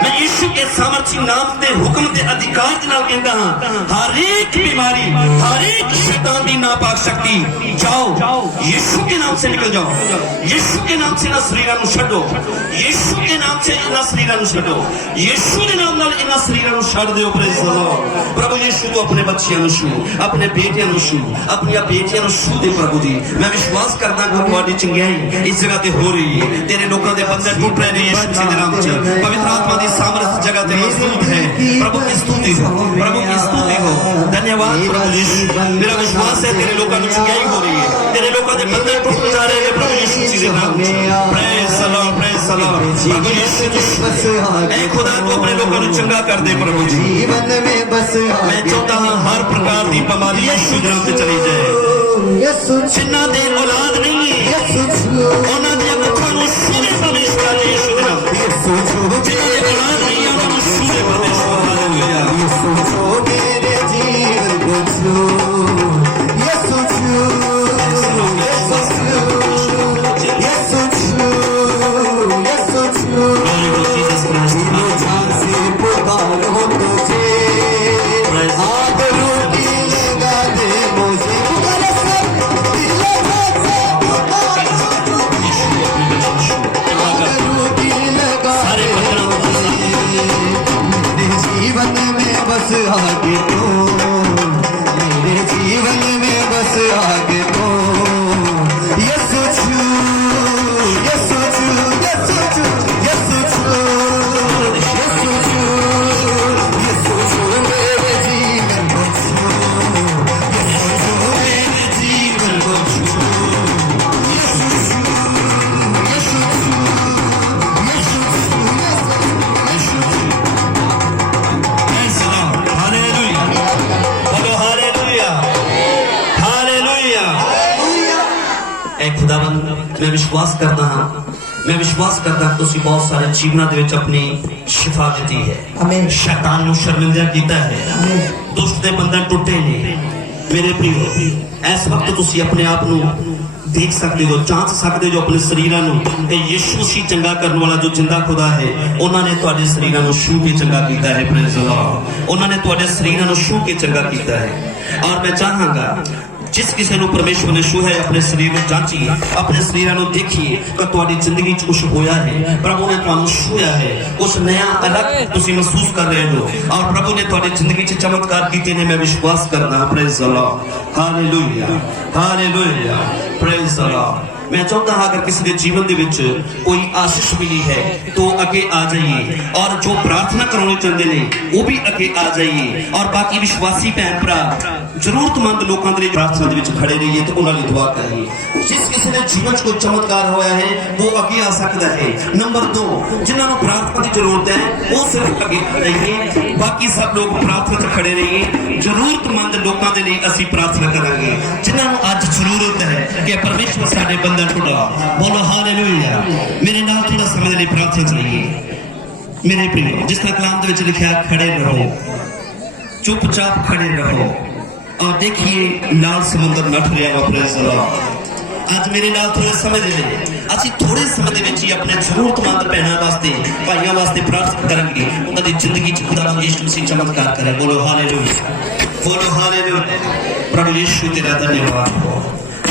मैं यीशु के सामर्थी नाम के हुक्म के अधिकार के नाम कहता हां हर एक बीमारी हर एक शैतान की नापाक शक्ति जाओ यीशु के नाम से निकल जाओ। यीशु के नाम से ना शरीरां नू छड्डो, यीशु के नाम से ना शरीरां नू छड्डो, यीशु के नाम नाल इना शरीरां नू छड्ड दिओ। Praise the Lord. प्रभु यीशु तो अपने बच्चियां नू छू, अपने बेटियां नू छू, अपनी बेटियां नू छू दे प्रभु जी। मैं विश्वास करदा कि तुहाडी चंगियाई इस जगह ते हो रही है, तेरे लोकां दे बंधन टूट रहे हैं यीशु मसीह दे नाम च। पवित्र आत्मा दी सामर्थ जगह ते मौजूद है। प्रभु की स्तुति हो, प्रभु की स्तुति हो। धन्यवाद प्रभु यीशु। मेरा विश्वास है तेरे लोकां दी चंगाई हो रही है, तेरे लोकां दे बंधन टूट जा रहे हैं प्रभु यीशु मसीह दे नाम च। Praise the Lord, praise the Lord. प्रभु यीशु ऐ खुदा तू अपने लोकां नू चंगा कर दे प्रभु जी। जीवन में बस मैं चाहता हूं हर प्रकार की बीमारी यीशु दे नाम ते चली जाए। जिन्हां दे औलाद नहीं है उन्हां दी अखां नू छूहे परमेश्वर यीशु दे नाम ते। जिन्हां दे औलाद नहीं है उन्हां नू छूहे परमेश्वर। हालेलुया। मेरे जीवन को छू यीशु छू यीशु छू यीशु छू यीशु छू। जान से पुकारो तुझे आदरों की लगा दे मुझे। जीवन में बस आगे तो मेरे जीवन में बस आगे तो यीशु छू यीशु छू यीशु छू यीशु छू यीशु छू यीशु छू मेरे जीवन को छू यीशु छू मेरे जीवन को छू यीशु छू यीशु छू यीशु छू यीशु छू। खुदावंद मैं विश्वास करता हाँ, मैं विश्वास करता हूं तुसी बहुत सारे जीवना दे विच अपनी शिफा दी है। शैतान नू शर्मिंदा कीता है, दुष्ट दे बंधन टुटे ने। मेरे प्रियो इस वक्त तुसी अपने आप नू देख सकते हो, जांच सकते हो अपने शरीरां नू कि यीशु मसीह चंगा करने वाला जो जिंदा खुदा है उन्होंने तुहाडे शरीरां नू छू के चंगा कीता है। Praise the Lord. उन्होंने तुहाडे शरीरां नू छू के चंगा कीता है। और मैं चाहांगा जिस किसी को परमेश्वर ने छूया है अपने शरीर में जांचिए, अपने शरीर को देखिए कि तुम्हारी जिंदगी च कुछ होया है, प्रभु ने तुहानू छूया है, कुछ नया अलग तुसी महसूस कर रहे हो और प्रभु ने तुम्हारी जिंदगी च चमत्कार कीते ने। मैं विश्वास करना। Praise the Lord, hallelujah, hallelujah, praise the Lord. मैं चाहता हाँ अगर किसी के जीवन के विच कोई आशीष मिली है तो अगे आ जाइए, और जो प्रार्थना कराने चाहते हैं वो भी अगे आ जाइए, और बाकी विश्वासी भैन भरा जरूरतमंद लोगों के लिए प्रार्थना के विच खड़े रहिए तो उन्होंने दुआ करिए। जिस किसी के जीवन कोई चमत्कार होया है वो अगे आ सकता है। नंबर 2, जिन्होंने प्रार्थना की जरूरत है वो सिर्फ अगे रहिए, बाकी सब लोग प्रार्थना से खड़े रहिए। जरूरतमंद लोगों के लिए असी प्रार्थना करेंगे, जिन्होंने आज जरूरत है कि परमेश्वर साडे बंदे टुटा। बोलो हालेलुया। मेरे नाल थोड़ा समय लिए प्रार्थना करिए मेरे प्रियो। जिस तरह कलाम दे विच लिखा, खड़े रहो, चुपचाप खड़े रहो और देखिए लाल समुद्र नठ रहा वा। Praise the Lord. आज मेरे नाल थोड़े समय दे लिए असी थोड़े समय दे विच ही अपने जरूरतमंद भैनों वास्ते भाइयों वास्ते प्रार्थना करेंगे, उन्होंने जिंदगी च खुदा यीशु मसीह चमत्कार करे। बोलो हालेलुया, बोलो हालेलुया। प्रभु यीशु तेरा धन्यवाद हो।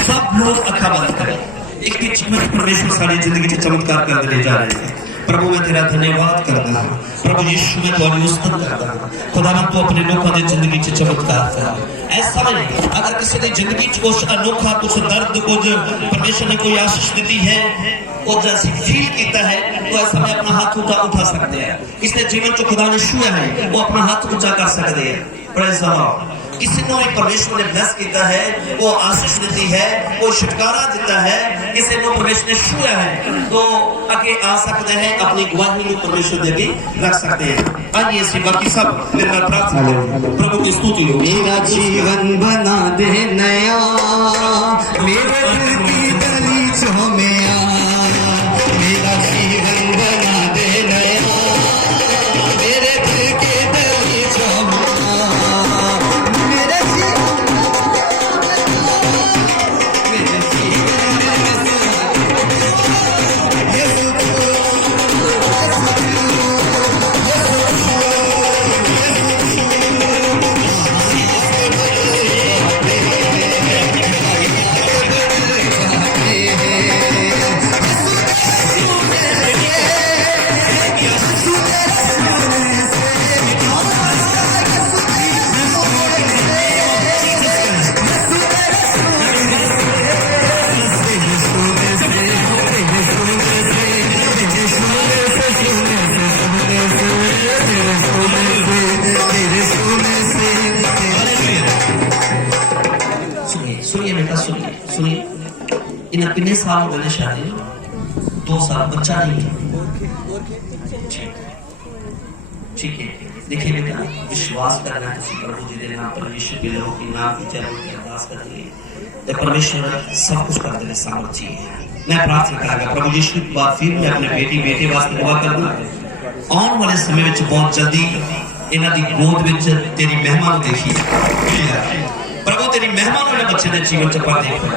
सब लोग अखा बंद करें। एक जीवन परमेश्वर सारी जिंदगी से चमत्कार करते ले जा रहे हैं। प्रभु मैं तेरा धन्यवाद करता हूँ। प्रभु यीशु मैं तुम्हारी स्तुति करता हूँ। खुदावन तू अपने लोगों की जिंदगी से चमत्कार कर। ऐसा नहीं अगर किसी की जिंदगी कुछ अनोखा, कुछ दर्द, कुछ परमेश्वर ने कोई आशीष दी है, कुछ ऐसी फील किया है, तो ऐसा में अपना हाथ उठा सकते हैं। किसी जीवन जो खुदा ने छुआ है वो अपना हाथ ऊंचा कर सकते हैं। Praise the Lord. किसी को परमेश्वर ने ब्लेस किया है, वो आशीष दी है, वो छुटकारा दिता है, किसी को परमेश्वर ने छुआ है तो आगे आ सकते हैं, अपनी गवाही को परमेश्वर के आगे रख सकते हैं। आइए इसी बाकी सब मेरे नाल प्रार्थना करें। प्रभु की स्तुति हो। मेरा जीवन बना दे नया, मेरे दिल की गलीचों में आ, मेरा जीवन बना दे नया, मेरे दिल के गलीचों में आ, मेरे इन्हें कितने साल हो गए शादी? 2 साल, बच्चा नहीं है। ठीक है, देखिए बेटा विश्वास करना किसी प्रभु जी के नाम पर, यीशु के लोगों की नाम की जरूर की अरदास करिए तो परमेश्वर सब कुछ कर देने सामर्थ्य है। मैं प्रार्थना करूंगा प्रभु यीशु के बाद फिर मैं अपने बेटे वास्ते दुआ करना। आने वाले समय में बहुत जल्दी इन्हां दी गोद विच तेरी महिमा को देखिए प्रभु, तेरी महिमा को इन्हां बच्चे दे जीवन च पा देखो।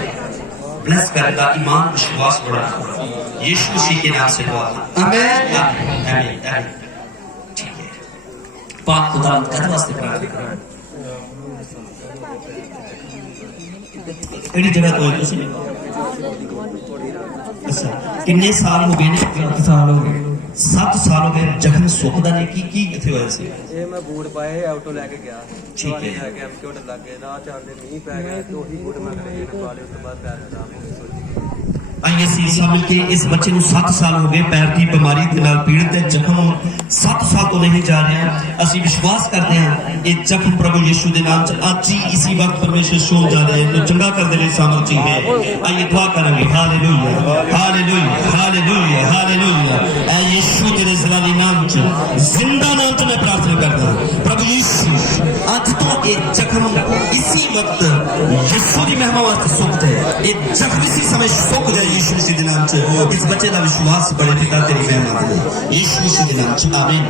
ब्लेस करता ईमान विश्वास बढ़ा यीशु मसीह के नाम से दुआ। आमीन आमीन आमीन। ठीक है, पाक खुदा कद वास्ते प्रार्थना एड़ी जगह तो तुसी अच्छा कितने साल हो गए ने? 7 साल हो गए। 7 साल हो गए जखम सुखदा नहीं की किथे होया सी? ये मैं बूट पाए ऑटो लेके गया, ठीक है, लेके हम चोट लग गए, राह चलते मींह पै गया तो ही बूट मैं ले पाले, उसके बाद पैर खराब हो गए। आइए सीसा मिलके इस बच्चे को 7 साल हो गए पैर की बीमारी के नाल पीड़ित है, जख्म 7 साल तो नहीं जा रहे हैं। असी विश्वास करते हैं ये जख्म प्रभु यीशु के नाम च आज ही इसी वक्त परमेश्वर सोन जा रहे हैं, चंगा कर देने सामर्थ्य है। आइए दुआ करेंगे। Hallelujah hallelujah hallelujah hallelujah. ऐ यीशु तेरे जलाली नाम च, जिंदा नाम च मैं प्रार्थना करता हूं प्रभु यीशु आज तो ये जख्म इसी वक्त यीशु की महिमा वास्ते सुख है, ये जख्म इसी समय सुख जाए यीशु मसीह के नाम च। इस बच्चे का विश्वास बड़े पिता तेरी महिमा दे यीशु मसीह के नाम च। आमीन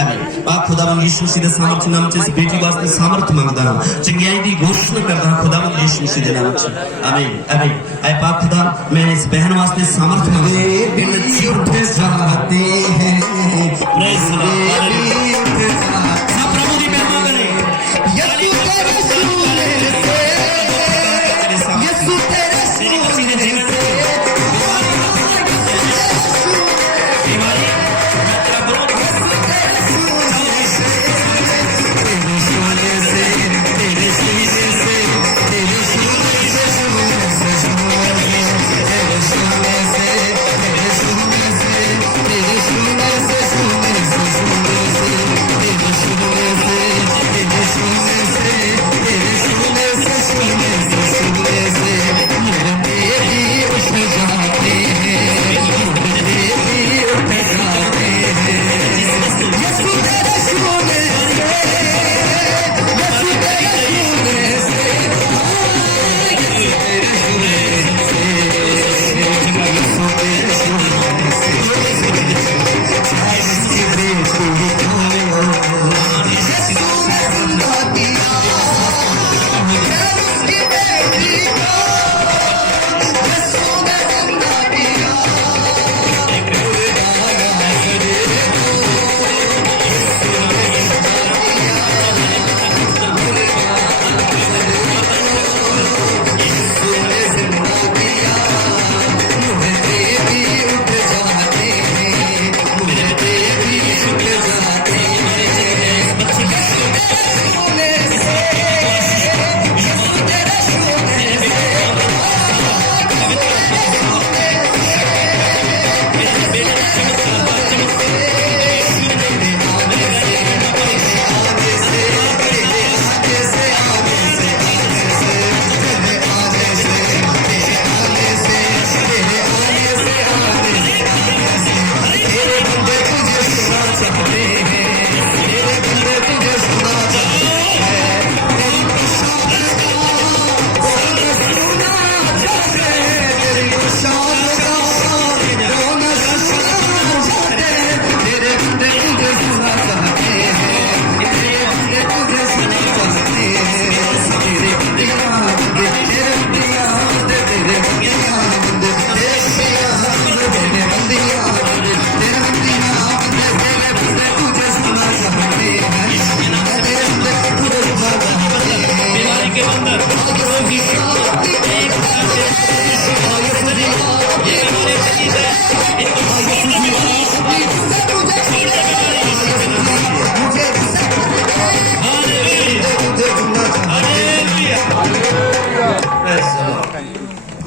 आमीन। पाक खुदावंद यीशु मसीह के सामर्थ्य नाम च इस बेटी वास्ते सामर्थ मांगदा हूं, चंगियाई दी घोषणा करदा हूं खुदावंद यीशु मसीह के नाम च। आमीन आमीन। ऐ पाक खुदा मैं इस बहन वास्ते सामर्थ मांगदा हूं। दिन छूट जाते हैं, प्रेज द लॉर्ड। सब प्रभु दी महिमा करें। यीशु के रसूल से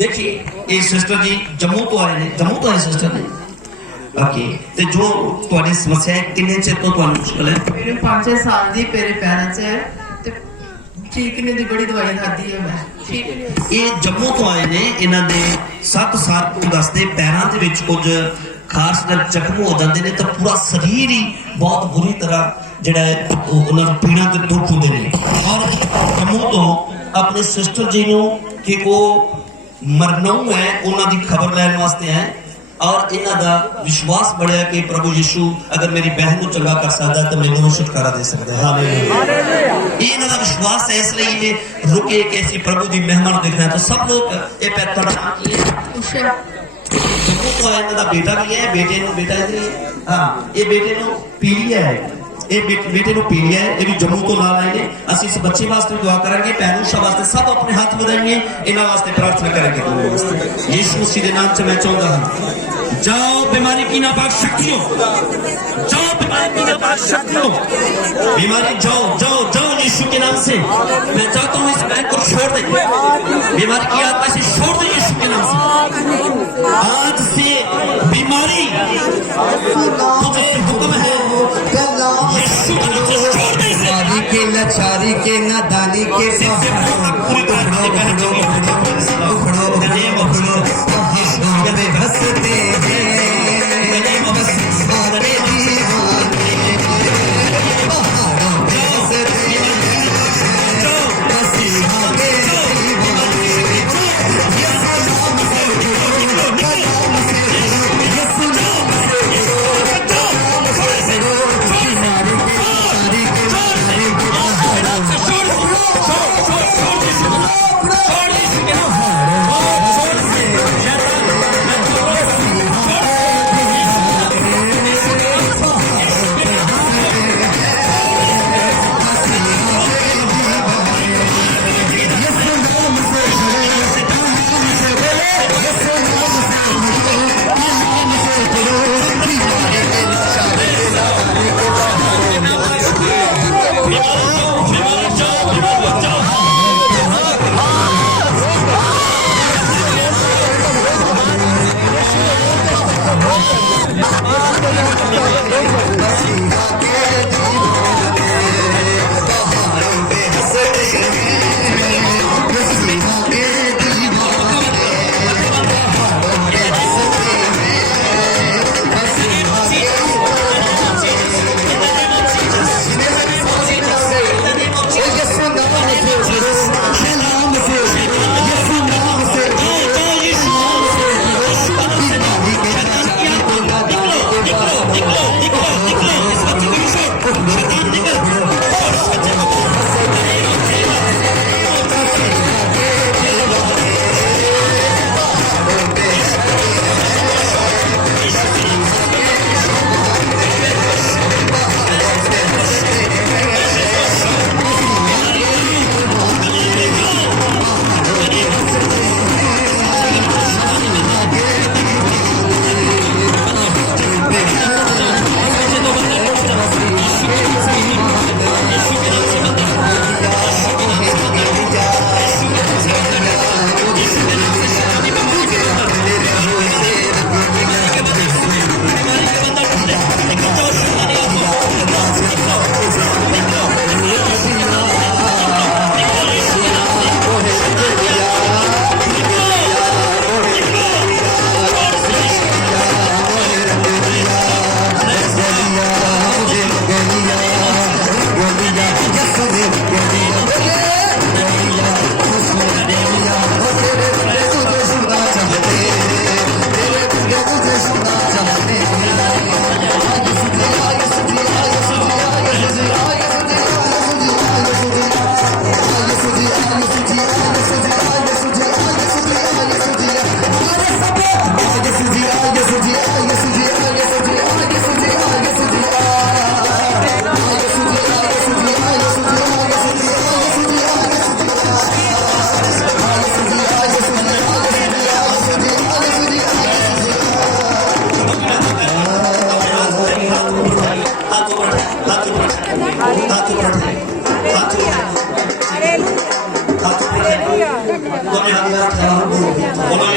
देखिए ये सिस्टर जी जम्मू तो आए ने, जम्मू तो आए सिस्टर ने ओके। ते जो तुम्हारी समस्या है किन्ने चिर तो तुम्हारी मुश्किल है? मेरे 5-6 साल दी मेरे पैरों च है ते ठीक नहीं दी बड़ी दवाई खाधी है मैं ठीक नहीं। ये जम्मू तो आए ने, इन्हां दे 7 साल तो दसदे पैरां दे विच कुछ खास जब जख्म हो जाते हैं तो पूरा शरीर ही बहुत बुरी तरह जिहड़ा है उन्हां पीड़ा ते दुख होंदे ने। और जम्मू तो अपने सिस्टर जी नूं कि वो मरना है उन्हां दी खबर लैण वास्ते आए और इन्हां दा विश्वास बढ़िया कि प्रभु यीशु अगर मेरी बहन को चंगा कर सकता है तो मैनूं भी छुटकारा दे सकता है। हालेलुया। ये इन्हां दा विश्वास है, इसलिए ये रुके कि ऐसी प्रभु दी महिमा देखना है। तो सब लोग ये पैर नाम की है जम्मू तो इन्हां दा बेटा भी है, बेटे नूं बेटा इधर हां ये बेटे नूं पीलिया है, ये बेटे नूं पीलिया है, ये भी जम्मू तो नाल आए ने। ਅਸੀਂ इस बच्चे वास्ते दुआ करेंगे, पैरूशा वास्ते सब अपने हाथ बढ़ाएंगे, इन्हां वास्ते प्रार्थना करेंगे दोनों वास्ते। यीशु मसीह दे नाम से मैं चाहता हूं जाओ बीमारी की नापाक शक्तियों, जाओ बीमारी की नापाक शक्तियों, बीमारी जाओ जाओ जाओ यीशु के नाम से। मैं चाहता हूं इस बैग को छोड़ दे, बीमारी की आत्मा से छोड़ दे यीशु के नाम से। आज से बीमारी तुझे हुक्म है यीशु के नाम से छोड़ दे इसे। लाचारी के लाचारी के नादानी के पूरी तरह उखड़ो उखड़ो पे हंसते हैं बस सारे दीवाने पहाड़ों पे हंसते हैं बस सारे दीवाने। यीशु नाम से उठो, कलाम से उठो, यीशु नाम से उठो, कलाम से उठो, किनारे के पहाड़ों पे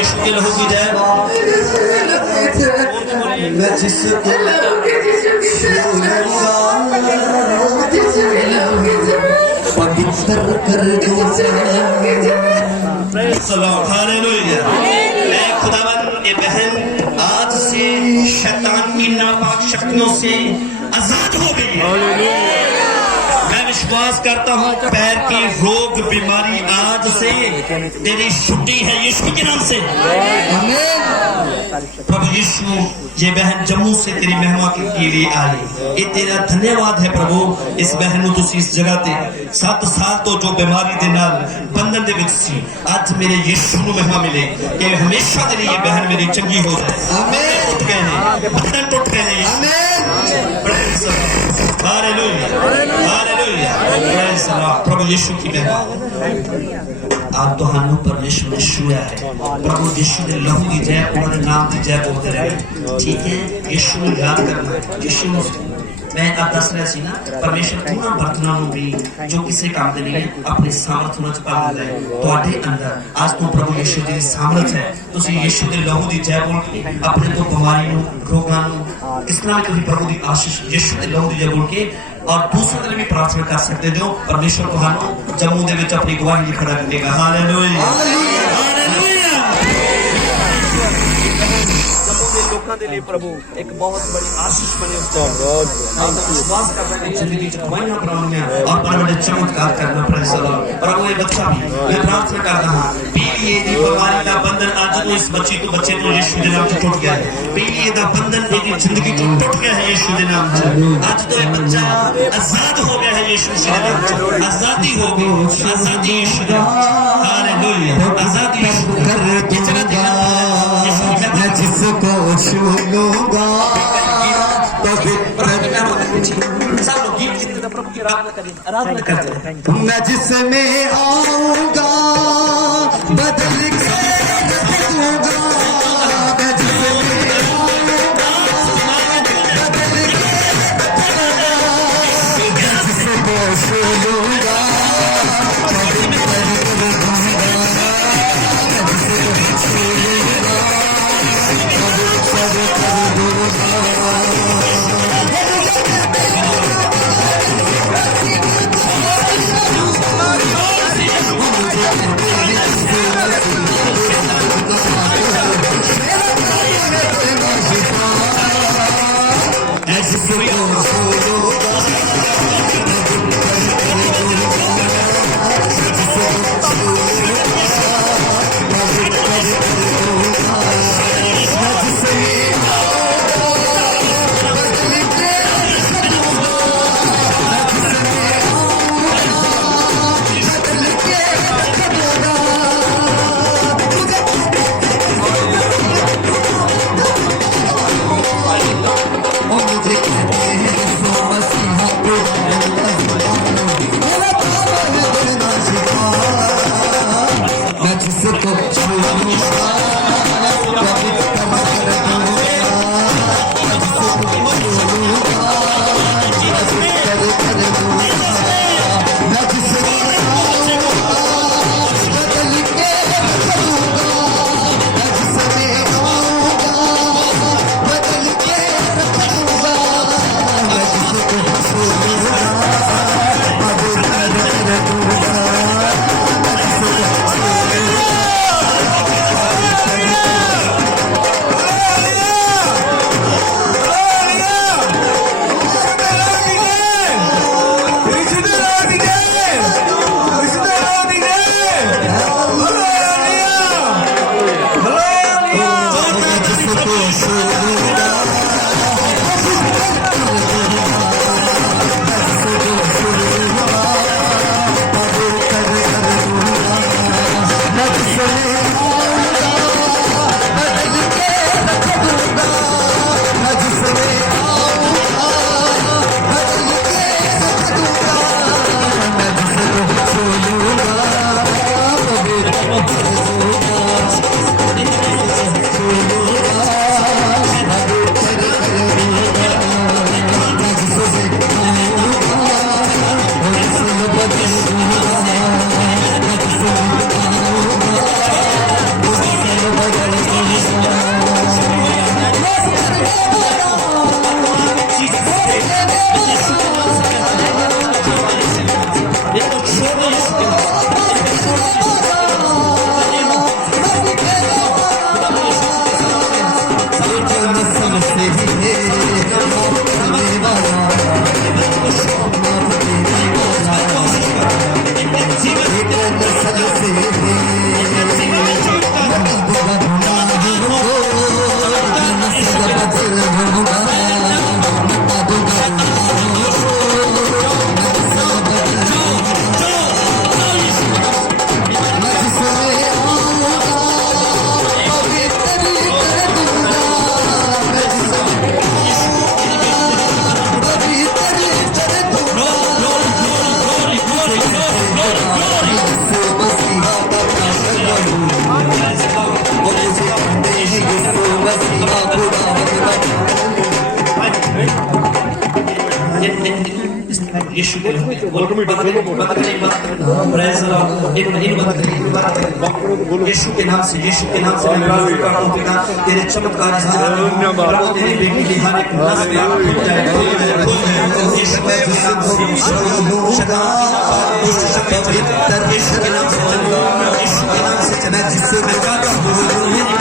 यीशु के लहू की जय। मैं जिसको पवित्र कर दूंगा। हालेलुया। ऐ खुदावन, ये बहन आज से शैतान की नापाक शक्तियों से आजाद हो गई है। मैं विश्वास करता हूँ पैर की रोग बीमारी आज से तेरी छुट्टी है यीशु के नाम से। प्रभु यीशु, ये बहन जम्मू से तेरी महिमा के लिए आई, ये तेरा धन्यवाद है प्रभु। इस बहन ਨੂੰ ਤੁਸੀਂ ਇਸ ਜਗ੍ਹਾ ਤੇ 7 ਸਾਲ ਤੋਂ ਜੋ ਬਿਮਾਰੀ ਦੇ ਨਾਲ ਬੰਧਨ ਦੇ ਵਿੱਚ ਸੀ, ਅੱਜ ਮੇਰੇ ਯੀਸ਼ੂ ਨੂੰ ਮਹਿਮਾ ਮਿਲੇ ਕਿ ਹਮੇਸ਼ਾ ਦੇ ਲਈ ਇਹ ਬਹਿਨ ਮੇਰੀ ਚੰਗੀ ਹੋ ਜਾਏ। ਆਮੀਨ। ਟੁੱਟ ਗਏ ਨੇ ਬੰਧਨ, ਟੁੱਟ ਗਏ ਨੇ। ਆਮੀਨ। Praise the hallelujah, hallelujah, praise the ਪ੍ਰਭु ਯੀਸ਼ੂ की महिमा। आप ਤੁਹਾਨੂੰ परमेश्वर ने छुआ है। प्रभु यीशु के लहू की जय, उन्होंने नाम की जय बोलते रहे। ठीक है, यीशु को याद करना है। यीशु, मैं आप दस रहा सी ना, परमेश्वर उन्होंने बर्तनों ਨੂੰ भी जो किसी काम ਦੇ ਨਹੀਂ अपने सामर्थ ਨੂੰ ਪਾ ਦਿੰਦਾ ਹੈ। ਤੁਹਾਡੇ ਅੰਦਰ ਅੱਜ ਤੋਂ ਪ੍ਰਭੂ ਯੀਸ਼ੂ ਦੀ ਸਾਮਰਥ ਹੈ। ਤੁਸੀਂ ਯੀਸ਼ੂ ਦੇ ਲਹੂ ਦੀ ਜੈ ਬੋਲ ਕੇ ਆਪਣੇ ਤੋਂ ਬਿਮਾਰੀ ਨੂੰ, ਰੋਗਾਂ ਨੂੰ, ਇਸ ਤਰ੍ਹਾਂ ਤੁਸੀਂ ਪ੍ਰਭੂ ਦੀ ਆਸ਼ੀਸ਼ ਯੀਸ਼ੂ ਦੇ ਲਹੂ ਦੀ ਜੈ ਬੋਲ ਕੇ और दूसरों के लिए भी प्रार्थना कर सकते हो। परमेश्वर तुहानू जम्मू दे विच अपनी गवाही खड़ा करेगा। Hallelujah, hallelujah. जम्मू के लोगों के लिए प्रभु एक बहुत बड़ी आशीष बने उसको विश्वास करना है जिंदगी च गवाहियां बनाउणियां और बड़े बड़े चमत्कार करना। Praise the Lord. प्रभु ये बच्चा भी मैं प्रार्थना करता हां, पीलिए दी बीमारी का बंधन आज तो इस बच्चे को यीशु के नाम से टूट गया है। पीलिए दा बंधन मेरी जिंदगी तो टूट गया है यीशु के नाम से। आज तो ये बच्चा आजाद हो गया है यीशु के नाम से। आजादी हो गई, आजादी यीशु के नाम से। हालेलुया, आजादी यीशु कर दूंगा। मैं जिसको छू लूंगा सब लोग गीत जितने प्रभु की आराधना करते हैं। मैं जिसमें आऊंगा बदल के रखूंगा। मैं जिसमें आऊंगा बदल के रखूंगा। मैं जिसको छू लूंगा पवित्र कर दूंगा। मैं जिसको छू लूंगा पवित्र कर दूंगा। यीशु के नाम से बोलो प्रेज़ द लॉर्ड यीशु के नाम से मैं प्रार्थना करता हूं पिता तेरे चमत्कार इस जगह प्रभु तेरी बेटी की हर एक नस में खुल जाए यीशु के नाम से शगा दुष्ट शक्ति पवित्र यीशु के नाम से मैं जिससे मैं चाहता हूं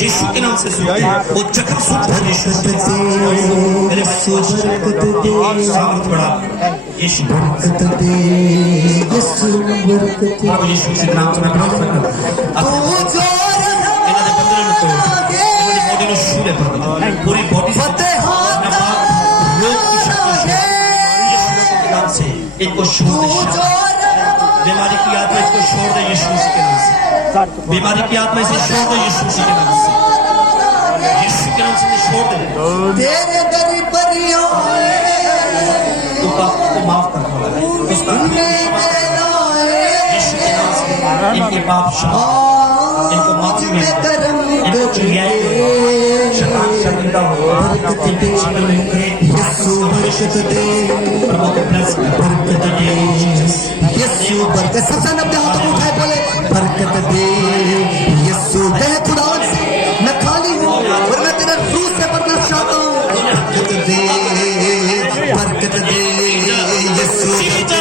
यीशु के नाम से सूखते हैं, वो जख्म सूखते हैं यीशु के नाम से। मेरे सामर्थ बढ़ा यीशु बरकत दे यीशु बरकत दे प्रभु यीशु के नाम से मैं प्रार्थना करता हूं ਇਹਨਾਂ ਦੇ ਬੰਧਨਾਂ ਨੂੰ ਤੋੜ ਇਹਨਾਂ ਦੀ ਬੋਡੀ ਨੂੰ ਛੂ ਲੈ ਪ੍ਰਭੂ पूरी बॉडी से रोग की शक्ति यीशु के नाम से इनको छोड़ दे बीमारी की आत्मा इसको छोड़ दे यीशु के नाम से बीमारी की आत्मा इसे छोड़ दे यीशु के नाम से यीशु के नाम से छोड़ दे तेरे दर पर तू पाप को माफ कर उसका यीशु के नाम से इनके पाप इनको माफी मिले इनको चुनियाई शैतान शर्मिंदा हो इनके जीवन में यीशु बरकत दे प्रभु को ब्लेस कर बरकत दे यीशु बरकत सबसे अपने हाथों को उठाए बोले बरकत दे यीशु दे खुदा से मैं खाली हूँ और मैं तेरे रूह से भरना चाहता हूँ बरकत दे बरकत दे यीशु बरकत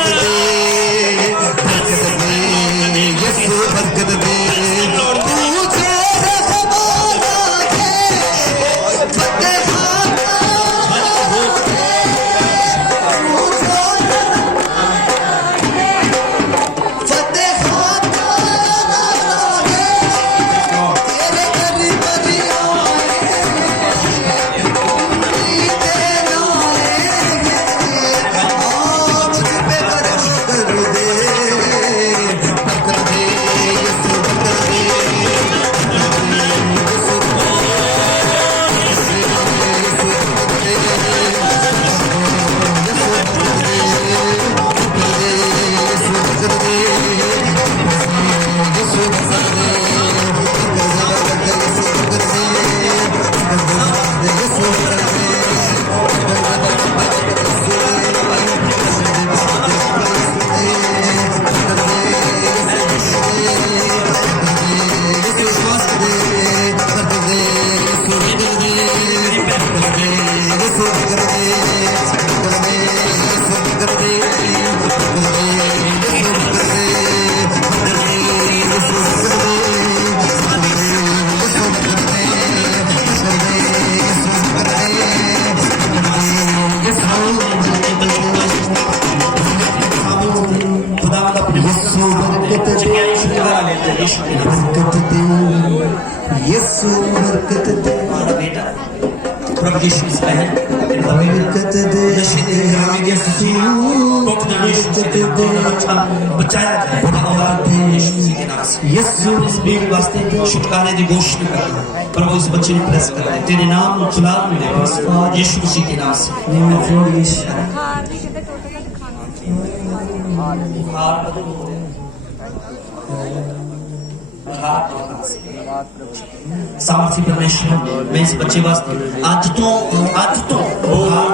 दे बरकत दे यीशु बरकत दे यीशु बरकत दे हमारा बेटा प्रभु यीशु की बहन बरकत दे नशे के घराने के यीशु बचाया जाए यीशु के नाम से यीशु इस बेटे वास्ते छुटकारे की घोषणा करना प्रभु इस बच्चे को ब्लेस कर दे तेरे नाम को चुनाव मिले यीशु मसीह के नाम से सामर्थी परमेश्वर मैं इस बच्चे वास्ते आज तो बुखार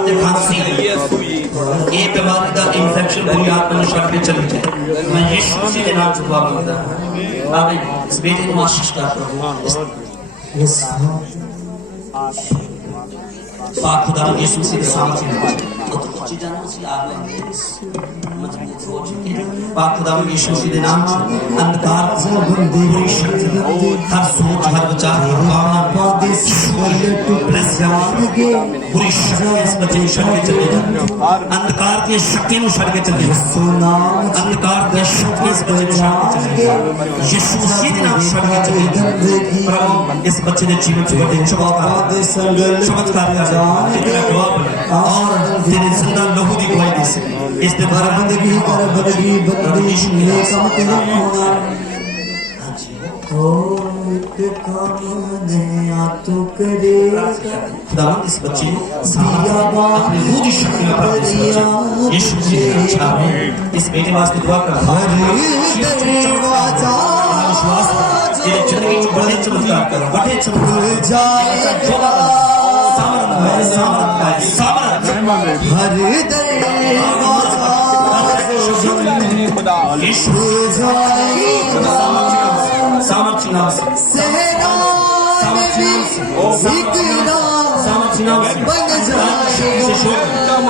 ते खांसी ये बीमारी का इंफेक्शन पूरी आत्मा में शरीर में चली जाए मैं यीशु मसीह के नाम से दुआ मांगता हूं आमीन इस बेटे को आशीष कर प्रभु पाक खुदा यीशु मसीह के सामर्थी नाम तो कुछ चीज़ों से आप मजबूत हो चुके हैं पाक खुदा यीशु मसीह के नाम से अंधकार बुरी शक्ति हर सोच हर विचार हर भावना बुरी शक्ति इस बच्चे को छड़ के चले जाए अंधकार की शक्ति को छड़ के चले जाए अंधकार की शक्ति इस बच्चे को छड़ के चले जाए यीशु मसीह के नाम छड़ के चले जाए प्रभु इस बच्चे के जीवन से बड़े चमत्कार तेरा गवाह बने और तेरे जिंदा लहू की गवाही दे सके इस दिन बंदगी कर बंदगी बंदगी ने काम तेरा होना एक काम ने आ तो करे खुदावंद इस बच्चे को अपनी रूह की शक्ति में प्राप्त कर यीशु मसीह के नाम में इस बेटे वास्ते दुआ कर विश्वास तेरे जिंदगी में बड़े चमत्कार कर बड़े चमत्कार सामर्थ हर सामर्थ्य नाम से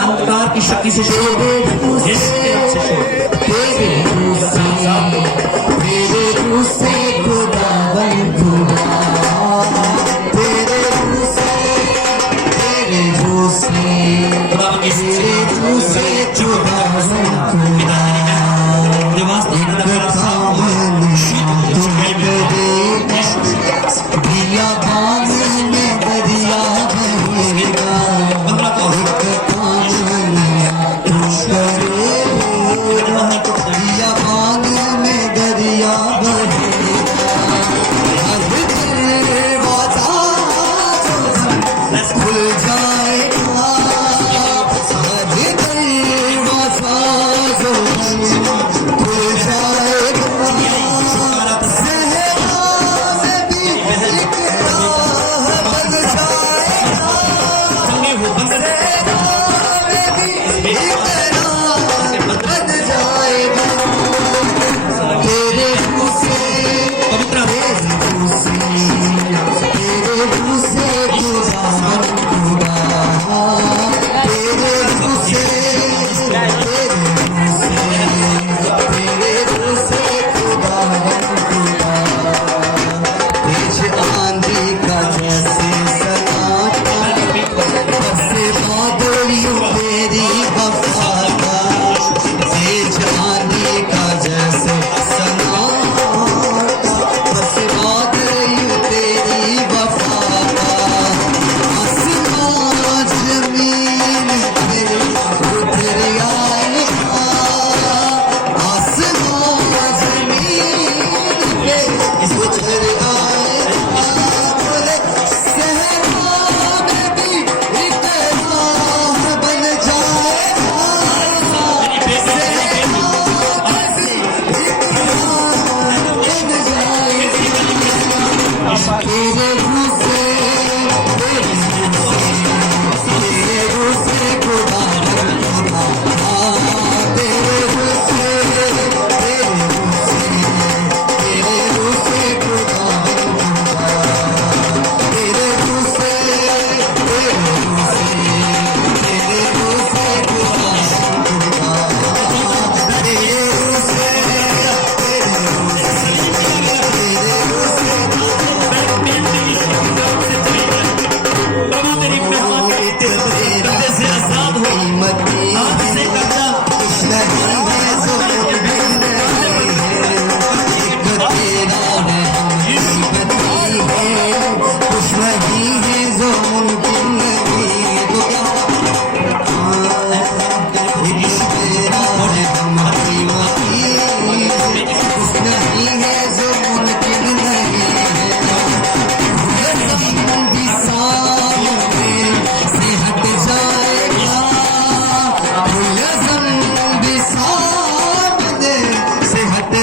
अंधकार की शक्ति से छोड़ यीशु के नाम से छोड़ तेरे से खुदा बन खुदा तेरे मुंह से जुदा खुदा दिया बाग में दरिया बहेगा दिया बाग में दरिया बहेगा खुल जाएगा खुल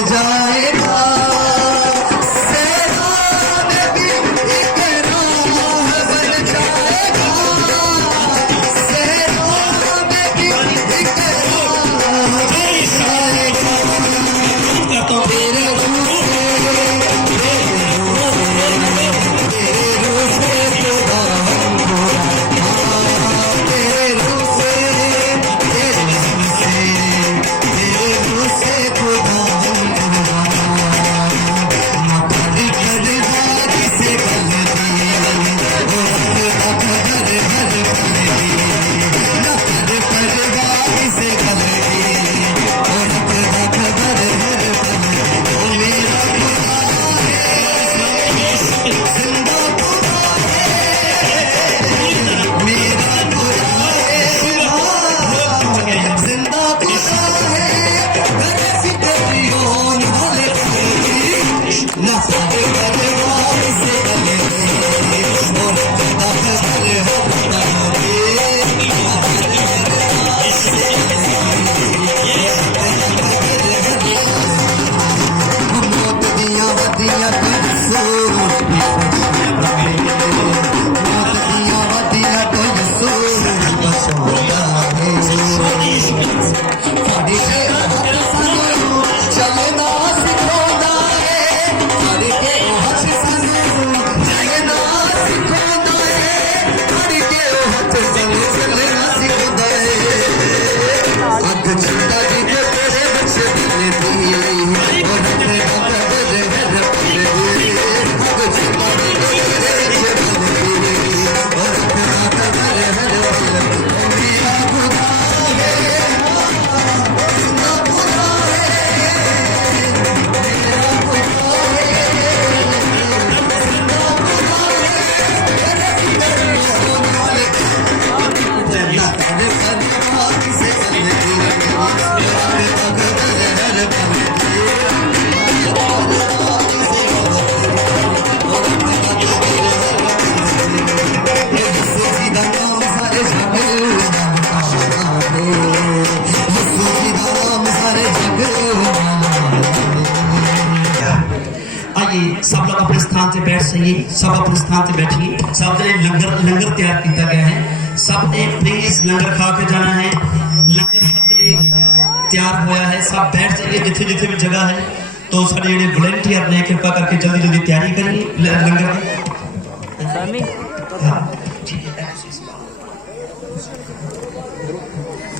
जाएगा सब लोग अपने स्थान से बैठ जाइए, सब अपने स्थान से बैठिए। सब ने लंगर तैयार किया गया है, सब ने प्लीज लंगर खा के जाना है। लंगर सब ने तैयार होया है, सब बैठ जाइए जिथे जिथे भी जगह है। तो सारे ਜਿਹੜੇ वॉलंटियर ने कृपा करके जल्दी जल्दी तैयारी करिए लंगर की।